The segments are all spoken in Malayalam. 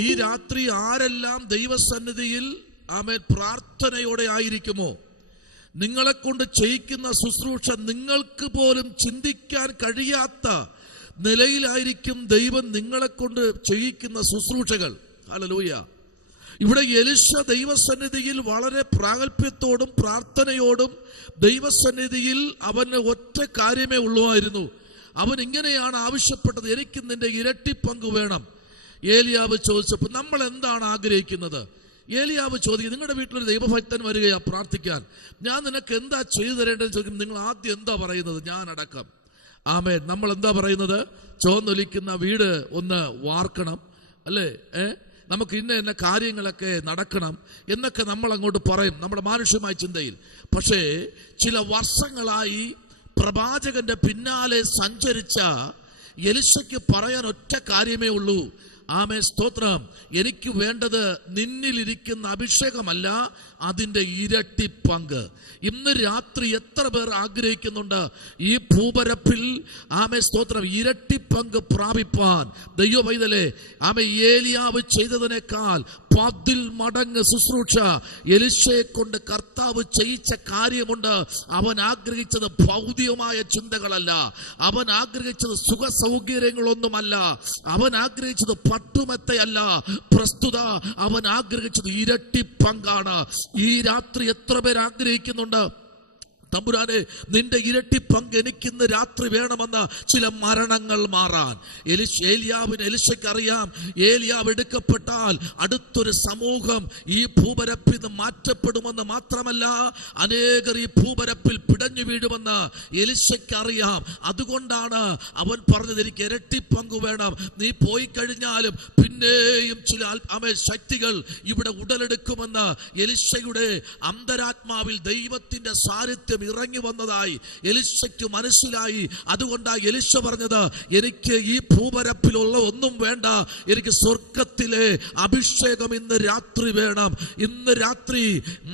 ഈ രാത്രി ആരെല്ലാം ദൈവസന്നിധിയിൽ പ്രാർത്ഥനയോടെ ആയിരിക്കുമോ, നിങ്ങളെ കൊണ്ട് ചെയ്യിക്കുന്ന ശുശ്രൂഷ നിങ്ങൾക്ക് പോലും ചിന്തിക്കാൻ കഴിയാത്ത നിലയിലായിരിക്കും ദൈവം നിങ്ങളെ കൊണ്ട് ചെയ്യിക്കുന്ന ശുശ്രൂഷകൾ. ഹല്ലേലൂയ. ഇവിടെ എലിശ ദൈവസന്നിധിയിൽ വളരെ പ്രാഗൽഭ്യത്തോടും പ്രാർത്ഥനയോടും ദൈവസന്നിധിയിൽ അവന് ഒറ്റ കാര്യമേ ഉള്ളുവായിരുന്നു. അവൻ ഇങ്ങനെയാണ് ആവശ്യപ്പെട്ടത്, എനിക്ക് നിന്റെ ഇരട്ടി പങ്ക് വേണം. ഏലിയാവ് ചോദിച്ചപ്പോൾ നമ്മൾ എന്താണ് ആഗ്രഹിക്കുന്നത്? ഏലിയാവ് ചോദിക്കും, നിങ്ങളുടെ വീട്ടിലൊരു ദൈവഭക്തൻ വരികയാ പ്രാർത്ഥിക്കാൻ, ഞാൻ നിനക്ക് എന്താ ചെയ്തു തരേണ്ടതെന്ന് ചോദിക്കും. നിങ്ങൾ ആദ്യം എന്താ പറയുന്നത്? ഞാൻ അടക്കം. ആമേൻ. നമ്മൾ എന്താ പറയുന്നത്? ചോന്നൊലിക്കുന്ന വീട് ഒന്ന് വാർക്കണം, അല്ലേ? നമുക്ക് ഇന്ന കാര്യങ്ങളൊക്കെ നടക്കണം എന്നൊക്കെ നമ്മൾ അങ്ങോട്ട് പറയും നമ്മുടെ മാനുഷികമായ ചിന്തയിൽ. പക്ഷേ ചില വർഷങ്ങളായി പ്രവാചകന്റെ പിന്നാലെ സഞ്ചരിച്ച എലിശയ്ക്ക് പറയാൻ ഒറ്റ കാര്യമേ ഉള്ളൂ. ആമേൻ, സ്തോത്രം. എനിക്ക് വേണ്ടത് നിന്നിലിരിക്കുന്ന അഭിഷേകമല്ല, അതിൻ്റെ ഇരട്ടി പങ്ക്. ഇന്ന് രാത്രി എത്ര പേർ ആഗ്രഹിക്കുന്നുണ്ട് ഈ ഭൂപരപ്പിൽ ആമേൻ, സ്തോത്രം, ഇരട്ടി പങ്ക് പ്രാപിപ്പാൻ? ദൈവ പൈതലേ, ആമേൻ, ഏലിയാവ് ചെയ്തതിനേക്കാൾ 10 മടങ്ങ് ശുശ്രൂഷ എലിശയെ കൊണ്ട് കർത്താവ് ചെയ്യിച്ച കാര്യമുണ്ട്. അവൻ ആഗ്രഹിച്ചത് ഭൗതികമായ ചിന്തകളല്ല, അവൻ ആഗ്രഹിച്ചത് സുഖ സൗകര്യങ്ങളൊന്നുമല്ല, അവൻ ആഗ്രഹിച്ചത് പട്ടുമെത്തയല്ല, പ്രസ്തുത അവൻ ആഗ്രഹിച്ചത് ഇരട്ടി പങ്കാണ്. ഈ രാത്രി എത്ര പേർ ആഗ്രഹിക്കുന്നുണ്ട്, തമ്പുരാനെ, നിന്റെ ഇരട്ടി പങ്ക് എനിക്കിന്ന് രാത്രി വേണമെന്ന്? ചില മരണങ്ങൾ മാറാൻ എലിശയ്ക്ക് അറിയാം. ഏലിയാവ് എടുക്കപ്പെട്ടാൽ അടുത്തൊരു സമൂഹം ഈ ഭൂപരപ്പിൽ നിന്ന് മാറ്റപ്പെടുമെന്ന് മാത്രമല്ല, അനേകർ ഈ ഭൂപരപ്പിൽ പിടഞ്ഞു വീഴുമെന്ന് എലിശയ്ക്ക് അറിയാം. അതുകൊണ്ടാണ് അവൻ പറഞ്ഞത്, എനിക്ക് ഇരട്ടി പങ്ക് വേണം. നീ പോയി കഴിഞ്ഞാലും പിന്നെയും ചില ശക്തികൾ ഇവിടെ ഉടലെടുക്കുമെന്ന് എലിശയുടെ അന്തരാത്മാവിൽ ദൈവത്തിന്റെ സാന്നിധ്യം ഇറങ്ങി വന്നതായി എലിശയ്ക്ക് മനസ്സിലായി. അതുകൊണ്ടാണ് എലിശ പറഞ്ഞത്, എനിക്ക് ഈ ഭൂപരപ്പിലുള്ള ഒന്നും വേണ്ട, എനിക്ക് സ്വർഗത്തിലെ അഭിഷേകം ഇന്ന് രാത്രി വേണം. ഇന്ന് രാത്രി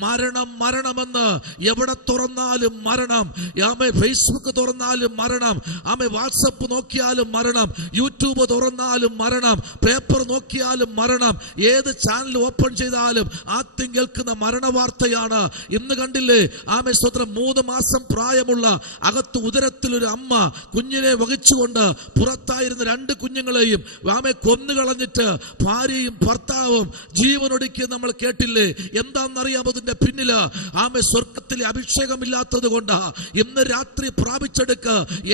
മരണം മരണമെന്ന് എവിടെ തുറന്നാലും മരണം. ആമേ, ഫേസ്ബുക്ക് തുറന്നാലും മരണം, ആമേ, വാട്സപ്പ് നോക്കിയാലും മരണം, യൂട്യൂബ് തുറന്നാലും മരണം, പേപ്പർ നോക്കിയാലും മരണം, ഏത് ചാനൽ ഓപ്പൺ ചെയ്താലും ആദ്യം കേൾക്കുന്ന മരണവാർത്തയാണ്. ഇന്ന് കണ്ടില്ലേ, ആമേ, സ്തോത്രം, 3 മാസം പ്രായമുള്ള അകത്ത് ഉദരത്തിലൊരു അമ്മ കുഞ്ഞിനെ വഹിച്ചുകൊണ്ട് പുറത്തായിരുന്ന 2 കുഞ്ഞുങ്ങളെയും ആമേ കൊന്നുകളഞ്ഞിട്ട് ഭാര്യയും ഭർത്താവും ജീവനൊടുക്കിയത് നമ്മൾ കേട്ടില്ലേ? എന്താണെന്നറിയാമോ അതിന്റെ പിന്നില്? ആമേ, സ്വർഗത്തിലെ അഭിഷേകമില്ലാത്തത് കൊണ്ടാ. ഇന്ന് രാത്രി പ്രാപിച്ചെടുക്ക.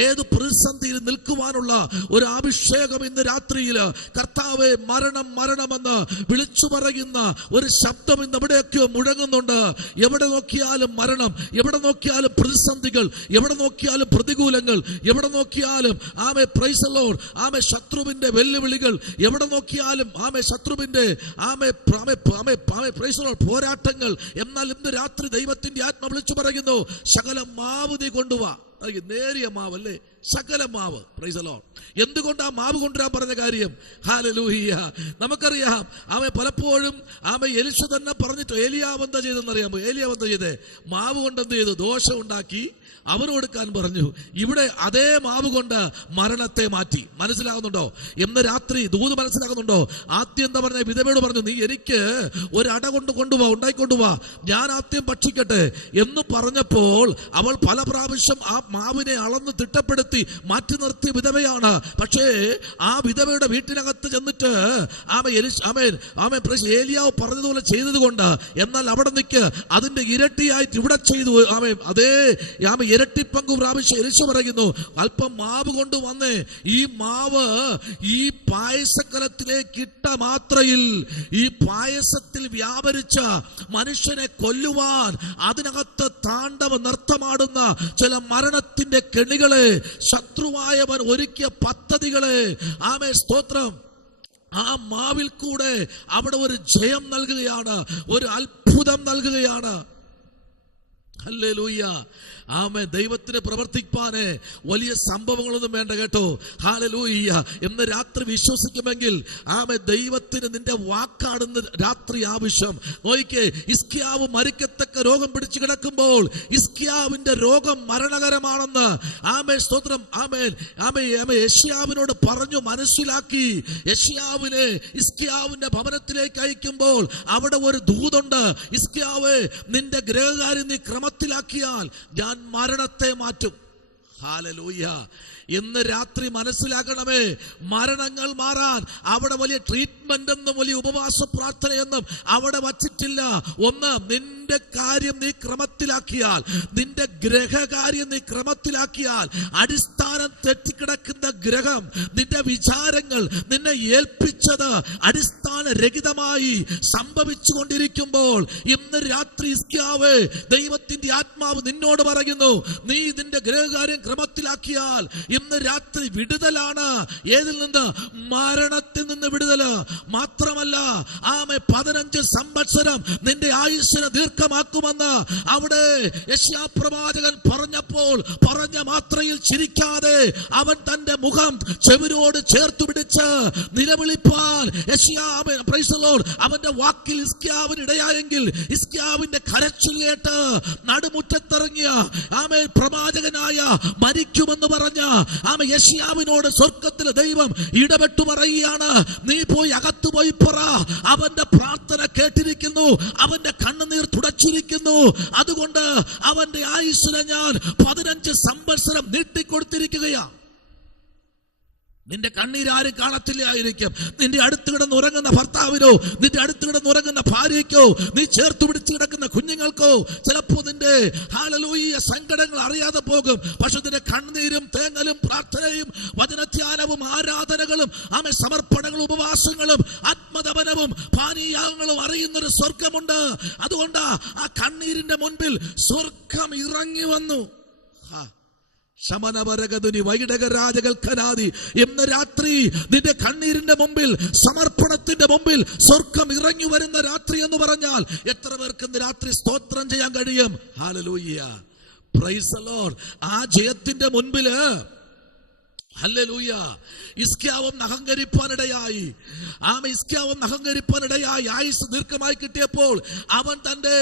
ഏത് പ്രതിസന്ധിയിൽ നിൽക്കുവാനുള്ള ഒരു അഭിഷേകം ഇന്ന് രാത്രിയില് കർത്താവെ, മരണം മരണമെന്ന് വിളിച്ചു പറയുന്ന ഒരു ശബ്ദം ഇന്ന് എവിടെയൊക്കെയോ മുഴങ്ങുന്നുണ്ട്. എവിടെ നോക്കിയാലും മരണം, എവിടെ നോക്കിയാലും പ്രതിസന്ധികൾ, എവിടെ നോക്കിയാലും പ്രതികൂലങ്ങൾ, എവിടെ നോക്കിയാലും ആമേ, പ്രൈസ് ദി ലോർഡ്, ആമേ, ശത്രുവിന്റെ വെല്ലുവിളികൾ, എവിടെ നോക്കിയാലും ആമേ, ശത്രുവിന്റെ ആമേ പ്രൈസ് ദി ലോർഡ് പോരാട്ടങ്ങൾ. എന്നാൽ ഇന്ന് രാത്രി ദൈവത്തിന്റെ ആത്മ വിളിച്ചു പറയുന്നു, ശകല മാവ് നീ കൊണ്ടുവാ. നേരിയ മാവ് അല്ലേ, സകല മാവ്. Price the Lord. എന്തുകൊണ്ടാ മാവ് കൊണ്ടുവരാൻ പറഞ്ഞ കാര്യം? ഹല്ലേലൂയ. നമുക്കറിയാം, ആമേ, പലപ്പോഴും ആമേ, എലിശ തന്നെ പറഞ്ഞിട്ട് ഏലിയാവ് എന്താ ചെയ്തെന്നറിയാമോ? ഏലിയാവ് എന്താ ചെയ്തേ? മാവ് കൊണ്ട് എന്ത് ചെയ്തു? ദോശ ഉണ്ടാക്കി അവന് കൊടുക്കാൻ പറഞ്ഞു. ഇവിടെ അതേ മാവ് കൊണ്ട് മരണത്തെ മാറ്റി. മനസ്സിലാകുന്നുണ്ടോ? ഇന്ന് രാത്രി ദൂത് മനസ്സിലാകുന്നുണ്ടോ? ആദ്യം എന്താ പറഞ്ഞ? വിധവയോട് പറഞ്ഞു, നീ എനിക്ക് ഒരു അട കൊണ്ടുപോവാ, ഉണ്ടായിക്കൊണ്ടുപോവാ, ഞാൻ ആദ്യം ഭക്ഷിക്കട്ടെ എന്ന് പറഞ്ഞപ്പോൾ അവൾ പല പ്രാവശ്യം ആ മാവിനെ അളന്ന് തിട്ടപ്പെടുത്തി മാറ്റി നിർത്തിയ വിധവയാണ്. പക്ഷേ ആ വിധവയുടെ വീട്ടിനകത്ത് ചെന്നിട്ട് ഏലിയാവ് പറഞ്ഞതുപോലെ ചെയ്തത് കൊണ്ട്, എന്നാൽ അവിടെ നിൽക്ക്, അതിന്റെ ഇരട്ടിയായിട്ട് ഇവിടെ ചെയ്തു. അതേ ഇരട്ടി പങ്ക് പ്രാപിച്ച് എലിശ പറയുന്നു, അല്പം മാവ് കൊണ്ടുവന്നേ. ഈ മാവ് ഈ പായസക്കലത്തിലേക്ക് ഇട്ട മാത്രയിൽ ഈ പായസത്തിൽ വ്യാപരിച്ച മനുഷ്യനെ കൊല്ലുവാൻ അതിനകത്ത് താണ്ഡവ നൃത്തമാടുന്ന ചില മരണത്തിന്റെ കെണികളെ, ശത്രുവായവൻ ഒരുക്കിയ പദ്ധതികളെ, ആമേ, സ്തോത്രം, ആ മാവിൽ കൂടെ അവിടെ ഒരു ജയം നൽകുകയാണ്, ഒരു അത്ഭുതം നൽകുകയാണ്. ഹല്ലേലൂയ. ആമേൻ. ദൈവത്തിന് പ്രവർത്തിപ്പാന് വലിയ സംഭവങ്ങളൊന്നും വേണ്ട കേട്ടോ. ഹല്ലേലൂയ. ഇന്ന് രാത്രി വിശ്വസിക്കുമെങ്കിൽ ആമേൻ, ദൈവത്തിന് നിന്റെ വാക്കാണെന്ന് രാത്രി ആവശ്യം. നോയിക്കേ, ഹിസ്കിയാവ് മരിക്കത്തക്ക രോഗം പിടിച്ചു കിടക്കുമ്പോൾ ഹിസ്കിയാവിന്റെ രോഗം മരണകരമാണെന്ന് ആമേൻ, സ്തോത്രം, ആമേൻ, ആമേൻ, ആമേൻ, യെശയ്യാവിനോട് പറഞ്ഞു മനസ്സിലാക്കി. യെശയ്യാവിനെ ഹിസ്കിയാവിന്റെ ഭവനത്തിലേക്ക് അയക്കുമ്പോൾ അവിടെ ഒരു ദൂതുണ്ട്. ഹിസ്കിയാവേ, നിന്റെ ഗൃഹകാര്യം നീ ക്രമത്തിലാക്കിയാൽ ഞാൻ മരണത്തെ മാറ്റും. ഹല്ലേലൂയ. ഇന്ന് രാത്രി മനസ്സിലാക്കണമേ, മരണങ്ങൾ മാറാൻ അവിടെ വലിയ ട്രീറ്റ്മെന്റ് എന്നും വലിയ ഉപവാസ പ്രാർത്ഥനയെന്നും അവിടെ വച്ചിട്ടില്ല. ഒന്ന്, നിന്റെ കാര്യം നീ ക്രമത്തിലാക്കിയാൽ, നിന്റെ ഗ്രഹകാര്യം നീ ക്രമത്തിലാക്കിയാൽ, അടിസ്ഥാനം തെറ്റിക്കിടക്കുന്ന ഗ്രഹം, നിന്റെ വിചാരങ്ങൾ നിന്നെ ഏൽപ്പിച്ചത് അടിസ്ഥാന രഹിതമായി സംഭവിച്ചു കൊണ്ടിരിക്കുമ്പോൾ ഇന്ന് രാത്രി ഹിസ്കിയാവേ, ദൈവത്തിന്റെ ആത്മാവ് നിന്നോട് പറയുന്നു, നീ നിന്റെ ഗ്രഹകാര്യം ക്രമത്തിലാക്കിയാൽ ഇന്ന് രാത്രി വിടുതലാണ്. ഏതിൽ നിന്ന്? മരണത്തിൽ നിന്ന് വിടുതല്. മാത്രമല്ല ആമേ, 15 സംവത്സരം നിന്റെ ആയുസ്സിനെ ദീർഘമാക്കുമെന്ന് അവിടെ യെശയ്യാ പ്രവാചകൻ പറഞ്ഞപ്പോൾ പറഞ്ഞ മാത്രയിൽ ചിരിക്കാതെ അവൻ തന്റെ മുഖം ചെവിരോട് ചേർത്തു പിടിച്ച് നിലവിളിപ്പാൽ യെശയ്യാ, പ്രൈസ് ദി ലോർഡ്, അവന്റെ വാക്കിൽ ഹിസ്കിയാവിന് ഇടയായെങ്കിൽ ഹിസ്കിയാവിന്റെ കരച്ചിൽ കേട്ട് നടുമുറ്റത്തിറങ്ങിയ ആമേ പ്രവാചകനായ മരിക്കുമെന്ന് പറഞ്ഞ ആമേ യെശയ്യാവിനോട് സ്വർഗ്ഗത്തിലെ ദൈവം ഇടപെട്ടു പറയുകയാണ്, നീ പോയി അകത്തു പോയി പറ, അവന്റെ പ്രാർത്ഥന കേട്ടിരിക്കുന്നു, അവന്റെ കണ്ണുനീർ തുടച്ചിരിക്കുന്നു, അതുകൊണ്ട് അവന്റെ ആയുസ്സിനെ ഞാൻ 15 സംവത്സരം നീട്ടിക്കൊടുത്തിരിക്കുകയാ. നിന്റെ കണ്ണീരാരും കാണത്തില്ലായിരിക്കും. നിന്റെ അടുത്ത് കിടന്ന് ഉറങ്ങുന്ന ഭർത്താവിനോ, നിന്റെ അടുത്ത് കിടന്ന് ഉറങ്ങുന്ന ഭാര്യയ്ക്കോ, നീ ചേർത്ത് പിടിച്ച് കിടക്കുന്ന കുഞ്ഞുങ്ങൾക്കോ ചിലപ്പോ നിന്റെ ഹല്ലേലൂയ സങ്കടങ്ങൾ അറിയാതെ പോകും. പക്ഷെ നിന്റെ കണ്ണീരും തേങ്ങലും പ്രാർത്ഥനയും വചനധ്യാനവും ആരാധനകളും ആമേ സമർപ്പണങ്ങളും ഉപവാസങ്ങളും ആത്മതപനവും പാനീയങ്ങളും അറിയുന്നൊരു സ്വർഗമുണ്ട്. അതുകൊണ്ട് ആ കണ്ണീരിന്റെ മുൻപിൽ സ്വർഗം ഇറങ്ങി വന്നു. ഇന്ന് രാത്രി നിന്റെ കണ്ണീരിന്റെ മുമ്പിൽ, സമർപ്പണത്തിന്റെ മുമ്പിൽ സ്വർഗം ഇറങ്ങി വരുന്ന രാത്രി എന്ന് പറഞ്ഞാൽ എത്ര പേർക്ക് ഇന്ന് രാത്രി സ്തോത്രം ചെയ്യാൻ കഴിയും? Hallelujah, praise the Lord. ആ ജയത്തിന്റെ മുൻപില് ഹല്ലേലൂയ, ഹിസ്കിയാവും അഹങ്കരിപ്പാനിടയായി. ഹിസ്കിയാവും അഹങ്കരിപ്പാനിടയായി. ആയുസ് ദീർഘമായി കിട്ടിയപ്പോൾ അവൻ തന്റെ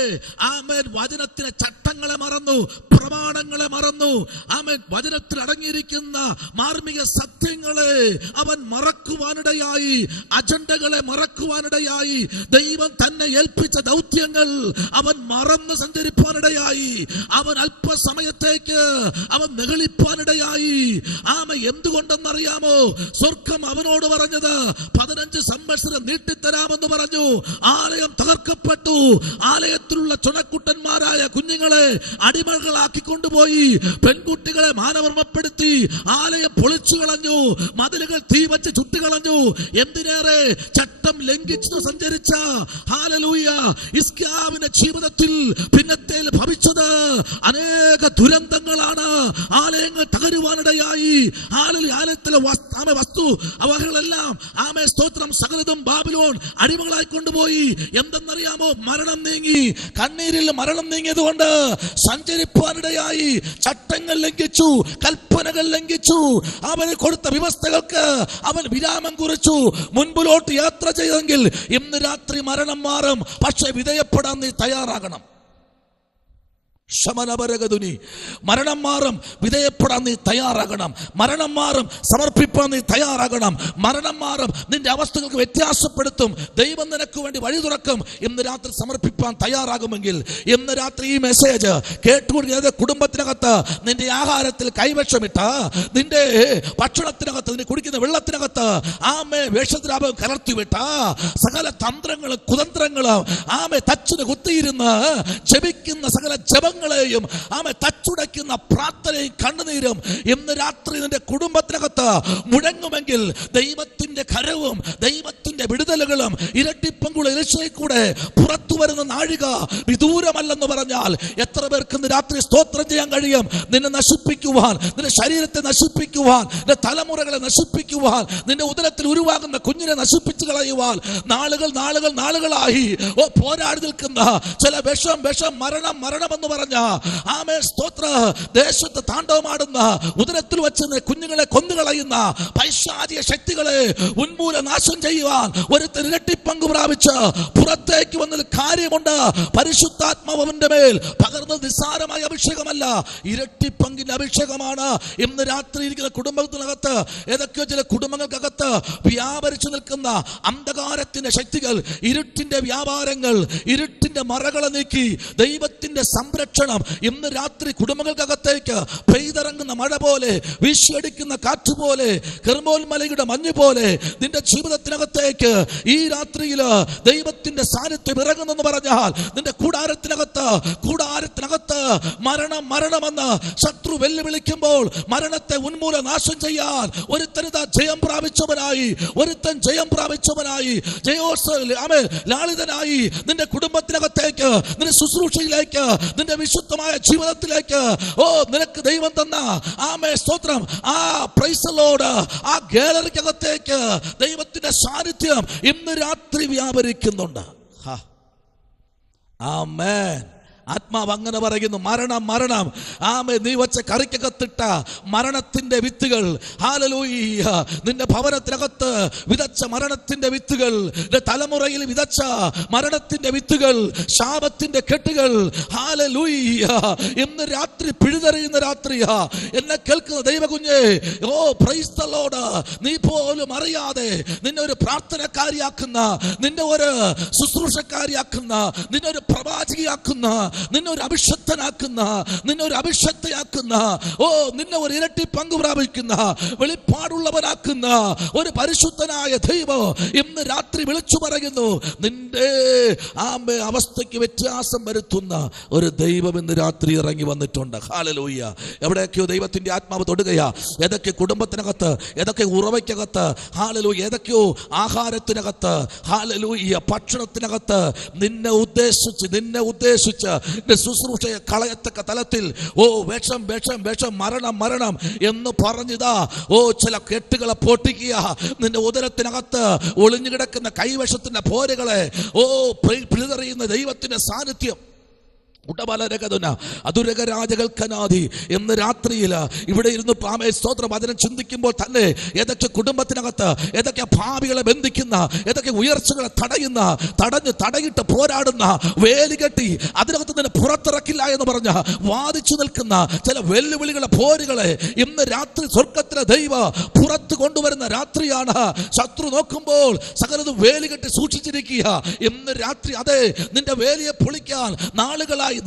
ആമേൻ വചനത്തിലെ ചട്ടങ്ങളെ മറന്നു, പ്രമാണങ്ങളെ മറന്നു. ആമേൻ, വചനത്തിൽ അടങ്ങിയിരിക്കുന്ന മാർമിക സത്യങ്ങളെ അവൻ മറക്കുവാനിടയായി, അജണ്ടകളെ മറക്കുവാനിടയായി, ദൈവം തന്നെ ഏൽപ്പിച്ച ദൗത്യങ്ങൾ അവൻ മറന്ന് സഞ്ചരിപ്പാനിടയായി. അവൻ അല്പസമയത്തേക്ക് അവൻ നെകളിപ്പാനിടയായി. എന്തുകൊണ്ടെന്നറിയാമോ? സ്വർഗം അവനോട് പറഞ്ഞത് 15 സംവത്സരം നീട്ടിത്തരാമെന്ന് പറഞ്ഞു. ആലയം തകർക്കപ്പെട്ടു. ആലയത്തിലുള്ള ചുണക്കുട്ടന്മാരായ കുഞ്ഞുങ്ങളെ അടിമകളാക്കി കൊണ്ടുപോയി, പെൺകുട്ടികളെ മാനവർമ്മപ്പെടുത്തി, ആലയം പൊളിച്ചു കളഞ്ഞു, മതിലുകൾ തീ വച്ച് ചുട്ടുകളഞ്ഞു. എന്തിനേറെ ചട്ടം ലംഘിച്ചു സഞ്ചരിച്ച ഹല്ലേലൂയ ഹിസ്കിയാവിന്റെ ജീവിതത്തിൽ പിന്നത്തേൽ ഭവിച്ചത് അനേക ദുരന്തങ്ങളാണ്. ആലയങ്ങൾ തകരുവാനിടയായി. ആലയത്തിലെ വസ്തു അവകളെല്ലാം ആമേ സ്തോത്രം സകലതും ബാബിലോൺ അടിമകളായി കൊണ്ടുപോയി. എന്തെന്നറിയാമോ? മരണം നീങ്ങി. കണ്ണീരിൽ മരണം നീങ്ങിയത് കൊണ്ട് സഞ്ചരിപ്പാനിടയായി. ചട്ടങ്ങൾ ലംഘിച്ചു, കൽപ്പനകൾ ലംഘിച്ചു, അവന് കൊടുത്ത വ്യവസ്ഥകൾക്ക് അവൻ വിരാമം കുറിച്ചു. മുൻപിലോട്ട് യാത്ര ചെയ്തെങ്കിൽ ഇന്ന് രാത്രി മരണം മാറും. പക്ഷെ വിധേയപ്പെടാൻ നീ തയ്യാറാകണം. മരണം മാറും, വിധേയപ്പെടാൻ നീ തയ്യാറാകണം. മരണം മാറും, സമർപ്പിപ്പാൻ നീ തയ്യാറാകണം. മരണം മാറും, നിന്റെ അവസ്ഥകൾക്ക് വ്യത്യാസപ്പെടുത്തും. ദൈവം നിനക്ക് വേണ്ടി വഴി തുറക്കും. ഇന്ന് രാത്രി സമർപ്പിപ്പാൻ തയ്യാറാകുമെങ്കിൽ ഇന്ന് രാത്രി ഈ മെസ്സേജ് കേട്ടുകൊണ്ടിരിക്കുന്ന കുടുംബത്തിനകത്ത് നിന്റെ ആഹാരത്തിൽ കൈവശമിട്ട, നിന്റെ ഭക്ഷണത്തിനകത്ത്, നിന്റെ കുടിക്കുന്ന വെള്ളത്തിനകത്ത് ആമേ വേഷദ്രാപം കലർത്തിവിട്ട സകല തന്ത്രങ്ങളും കുതന്ത്രങ്ങളും ആമേ തച്ചിന് കുത്തിയിരുന്ന് ജപിക്കുന്ന സകല ജപങ്ങൾ ആമേ തച്ചുടയ്ക്കുന്ന പ്രാർത്ഥനയും കണ്ണുനീരും ഇന്ന് രാത്രി നിന്റെ കുടുംബത്തിനകത്ത് മുഴങ്ങുമെങ്കിൽ ദൈവത്തിന്റെ കരവും ദൈവത്തിന്റെ വിടുതലുകളും ഇരട്ടിപ്പങ്കുള്ള ഇരശയിൽക്കൂടെ പുറത്തു വരുന്ന നാഴിക വിദൂരമല്ലെന്ന് പറഞ്ഞാൽ എത്ര പേർക്ക് ഇന്ന് രാത്രി സ്തോത്രം ചെയ്യാൻ കഴിയും? നിന്നെ നശിപ്പിക്കുവാൻ, നിന്റെ ശരീരത്തെ നശിപ്പിക്കുവാൻ, നിന്റെ തലമുറകളെ നശിപ്പിക്കുവാൻ, നിന്റെ ഉദരത്തിൽ ഉരുവാകുന്ന കുഞ്ഞിനെ നശിപ്പിച്ചു കളയുവാൻ നാളുകളായി പോരാടി നിൽക്കുന്ന ചില വിഷം മരണമെന്ന് പറഞ്ഞ പറഞ്ഞ ആമേൻ സ്തോത്ര ദേശത്ത് താണ്ഡവമാടുന്ന ഉദരത്തിൽ വെച്ച് കുഞ്ഞുങ്ങളെ കൊന്നുകളയുന്ന പൈശാചിക ശക്തികളെ ഉന്മൂലനാശം ചെയ്യുവാൻ ഒരുത്തൻ ഇരട്ടി പങ്ക് പ്രാപിച്ച് പുറത്തേക്ക് വന്നതിൽ കാര്യമുണ്ട്. പരിശുദ്ധാത്മാവ് അവന്റെ മേൽ പകർന്നത് നിസ്സാരമായ അഭിഷേകമല്ല, ഇരട്ടി പങ്കിന്റെ അഭിഷേകമാണ്. ഇന്ന് രാത്രി ഇരിക്കുന്ന കുടുംബത്തിനകത്ത് ഏതൊക്കെയോ ചില കുടുംബങ്ങൾക്കകത്ത് വ്യാപരിച്ചു നിൽക്കുന്ന അന്ധകാരത്തിന്റെ ശക്തികൾ, ഇരുട്ടിന്റെ വ്യാപാരങ്ങൾ, ഇരുട്ടിന്റെ മറകളെ നീക്കി ദൈവത്തിന്റെ സംരക്ഷണം ഇന്ന് രാത്രി കുടുംബങ്ങൾക്കകത്തേക്ക് പെയ്തിറങ്ങുന്ന മഴ പോലെ, വീശിയടിക്കുന്ന കാറ്റ് പോലെ, കർമ്മോൽമലയുടെ മഞ്ഞ് പോലെ നിന്റെ ജീവിതത്തിനകത്തേക്ക് ഈ രാത്രിയിൽ ദൈവത്തിന്റെ സാന്നിധ്യം ഇറങ്ങുന്നെന്ന് പറഞ്ഞാൽ നിന്റെ കൂടാരത്തിനകത്ത് മരണമെന്ന് ശത്രു വെല്ലുവിളിക്കുമ്പോൾ മരണത്തെ ഉന്മൂലനാശം ചെയ്യാൻ ഒരുത്തൻ ജയം പ്രാപിച്ചവനായി ലാളിതനായി നിന്റെ കുടുംബത്തിനകത്തേക്ക്, നിന്റെ ശുശ്രൂഷയിലേക്ക്, നിന്റെ വിശുദ്ധമായ ജീവിതത്തിലേക്ക് നിനക്ക് ദൈവം തന്ന ആമേ സ്തോത്രം ആ പ്രൈസ് ദി ലോർഡ് ആ ഗാലറിക്കകത്തേക്ക് ദൈവത്തിന്റെ സാന്നിധ്യം ഇന്ന് രാത്രി വ്യാപരിക്കുന്നുണ്ട്. ആമേൻ. ആത്മാവ് അങ്ങനെ പറയുന്നു, മരണം ആമേ നീ വച്ച കറിക്കകത്തിട്ട മരണത്തിന്റെ വിത്തുകൾ, ഹല്ലേലൂയ, നിന്റെ ഭവനത്തിനകത്ത് വിതച്ച മരണത്തിന്റെ വിത്തുകൾ, നിന്റെ തലമുറയിൽ വിതച്ച മരണത്തിന്റെ വിത്തുകൾ, ശാപത്തിന്റെ കെട്ടുകൾ, ഹല്ലേലൂയ, ഇന്ന് രാത്രി പിഴുതെറിയുന്ന രാത്രിയാ. എന്നെ കേൾക്കുന്ന ദൈവകുഞ്ഞേ, പ്രൈസ് ദി ലോർഡ്, നീ പോലും അറിയാതെ നിന്നെ ഒരു പ്രാർത്ഥനക്കാരിയാക്കുന്ന, നിന്നെ ഒരു ശുശ്രൂഷക്കാരിയാക്കുന്ന, നിന്നെ ഒരു പ്രവാചകിയാക്കുന്ന, നിന്നെ ഒരു അഭിഷക്തനാക്കുന്ന, നിന്നെ ഒരു അഭിഷക്തയാക്കുന്ന, നിന്നെ ഒരു ഇരട്ടി പങ്ക് പ്രാപിക്കുന്ന, വെളിപ്പാടുള്ളവനാക്കുന്ന ഒരു പരിശുദ്ധനായ ദൈവം ഇന്ന് രാത്രി വിളിച്ചു പറയുന്നു. നിന്റെ ആമേ അവസ്ഥയ്ക്ക് വ്യത്യാസം വരുത്തുന്ന ഒരു ദൈവം ഇന്ന് രാത്രി ഇറങ്ങി വന്നിട്ടുണ്ട്. ഹല്ലേലൂയ. എവിടെയൊക്കെയോ ദൈവത്തിന്റെ ആത്മാവ് തൊടുകയാ. ഏതൊക്കെ കുടുംബത്തിനകത്ത്, ഏതൊക്കെ ഉറവയ്ക്കകത്ത്, ഹല്ലേലൂയ, ഏതൊക്കെയോ ആഹാരത്തിനകത്ത്, ഹല്ലേലൂയ, ഭക്ഷണത്തിനകത്ത് നിന്നെ ഉദ്ദേശിച്ച് ശുശ്രൂഷയെ കളയത്തക്ക തലത്തിൽ വേഷം മരണം എന്ന് പറഞ്ഞിതാ ചില കെട്ടുകളെ പൊട്ടിക്കുക. നിന്റെ ഉദരത്തിനകത്ത് ഒളിഞ്ഞു കിടക്കുന്ന കൈവശത്തിന്റെ പോരുകളെ പിഴുതെറിയുന്ന ദൈവത്തിന്റെ സാന്നിധ്യം എന്ന് രാത്രിയിൽ ഇവിടെ ഇരുന്ന് സ്തോത്രം വചനം ചിന്തിക്കുമ്പോൾ തന്നെ ഏതൊക്കെ കുടുംബത്തിനകത്ത്, ഏതൊക്കെ ഭാവികളെ ബന്ധിക്കുന്ന, ഏതൊക്കെ ഉയർച്ചകളെ തടയിട്ട് പോരാടുന്ന, വേലികെട്ടി അതിനകത്ത് തന്നെ പുറത്തിറക്കില്ല എന്ന് പറഞ്ഞ വാദിച്ചു നിൽക്കുന്ന ചില വെല്ലുവിളികളെ, പോരുകളെ ഇന്ന് രാത്രി സ്വർഗത്തിലെ ദൈവം പുറത്ത് കൊണ്ടുവരുന്ന രാത്രിയാണ്. ശത്രു നോക്കുമ്പോൾ സകലതും വേലികെട്ടി സൂക്ഷിച്ചിരിക്കുക. ഇന്ന് രാത്രി അതെ, നിന്റെ വേലിയെ പൊളിക്കാൻ നാളുകളായി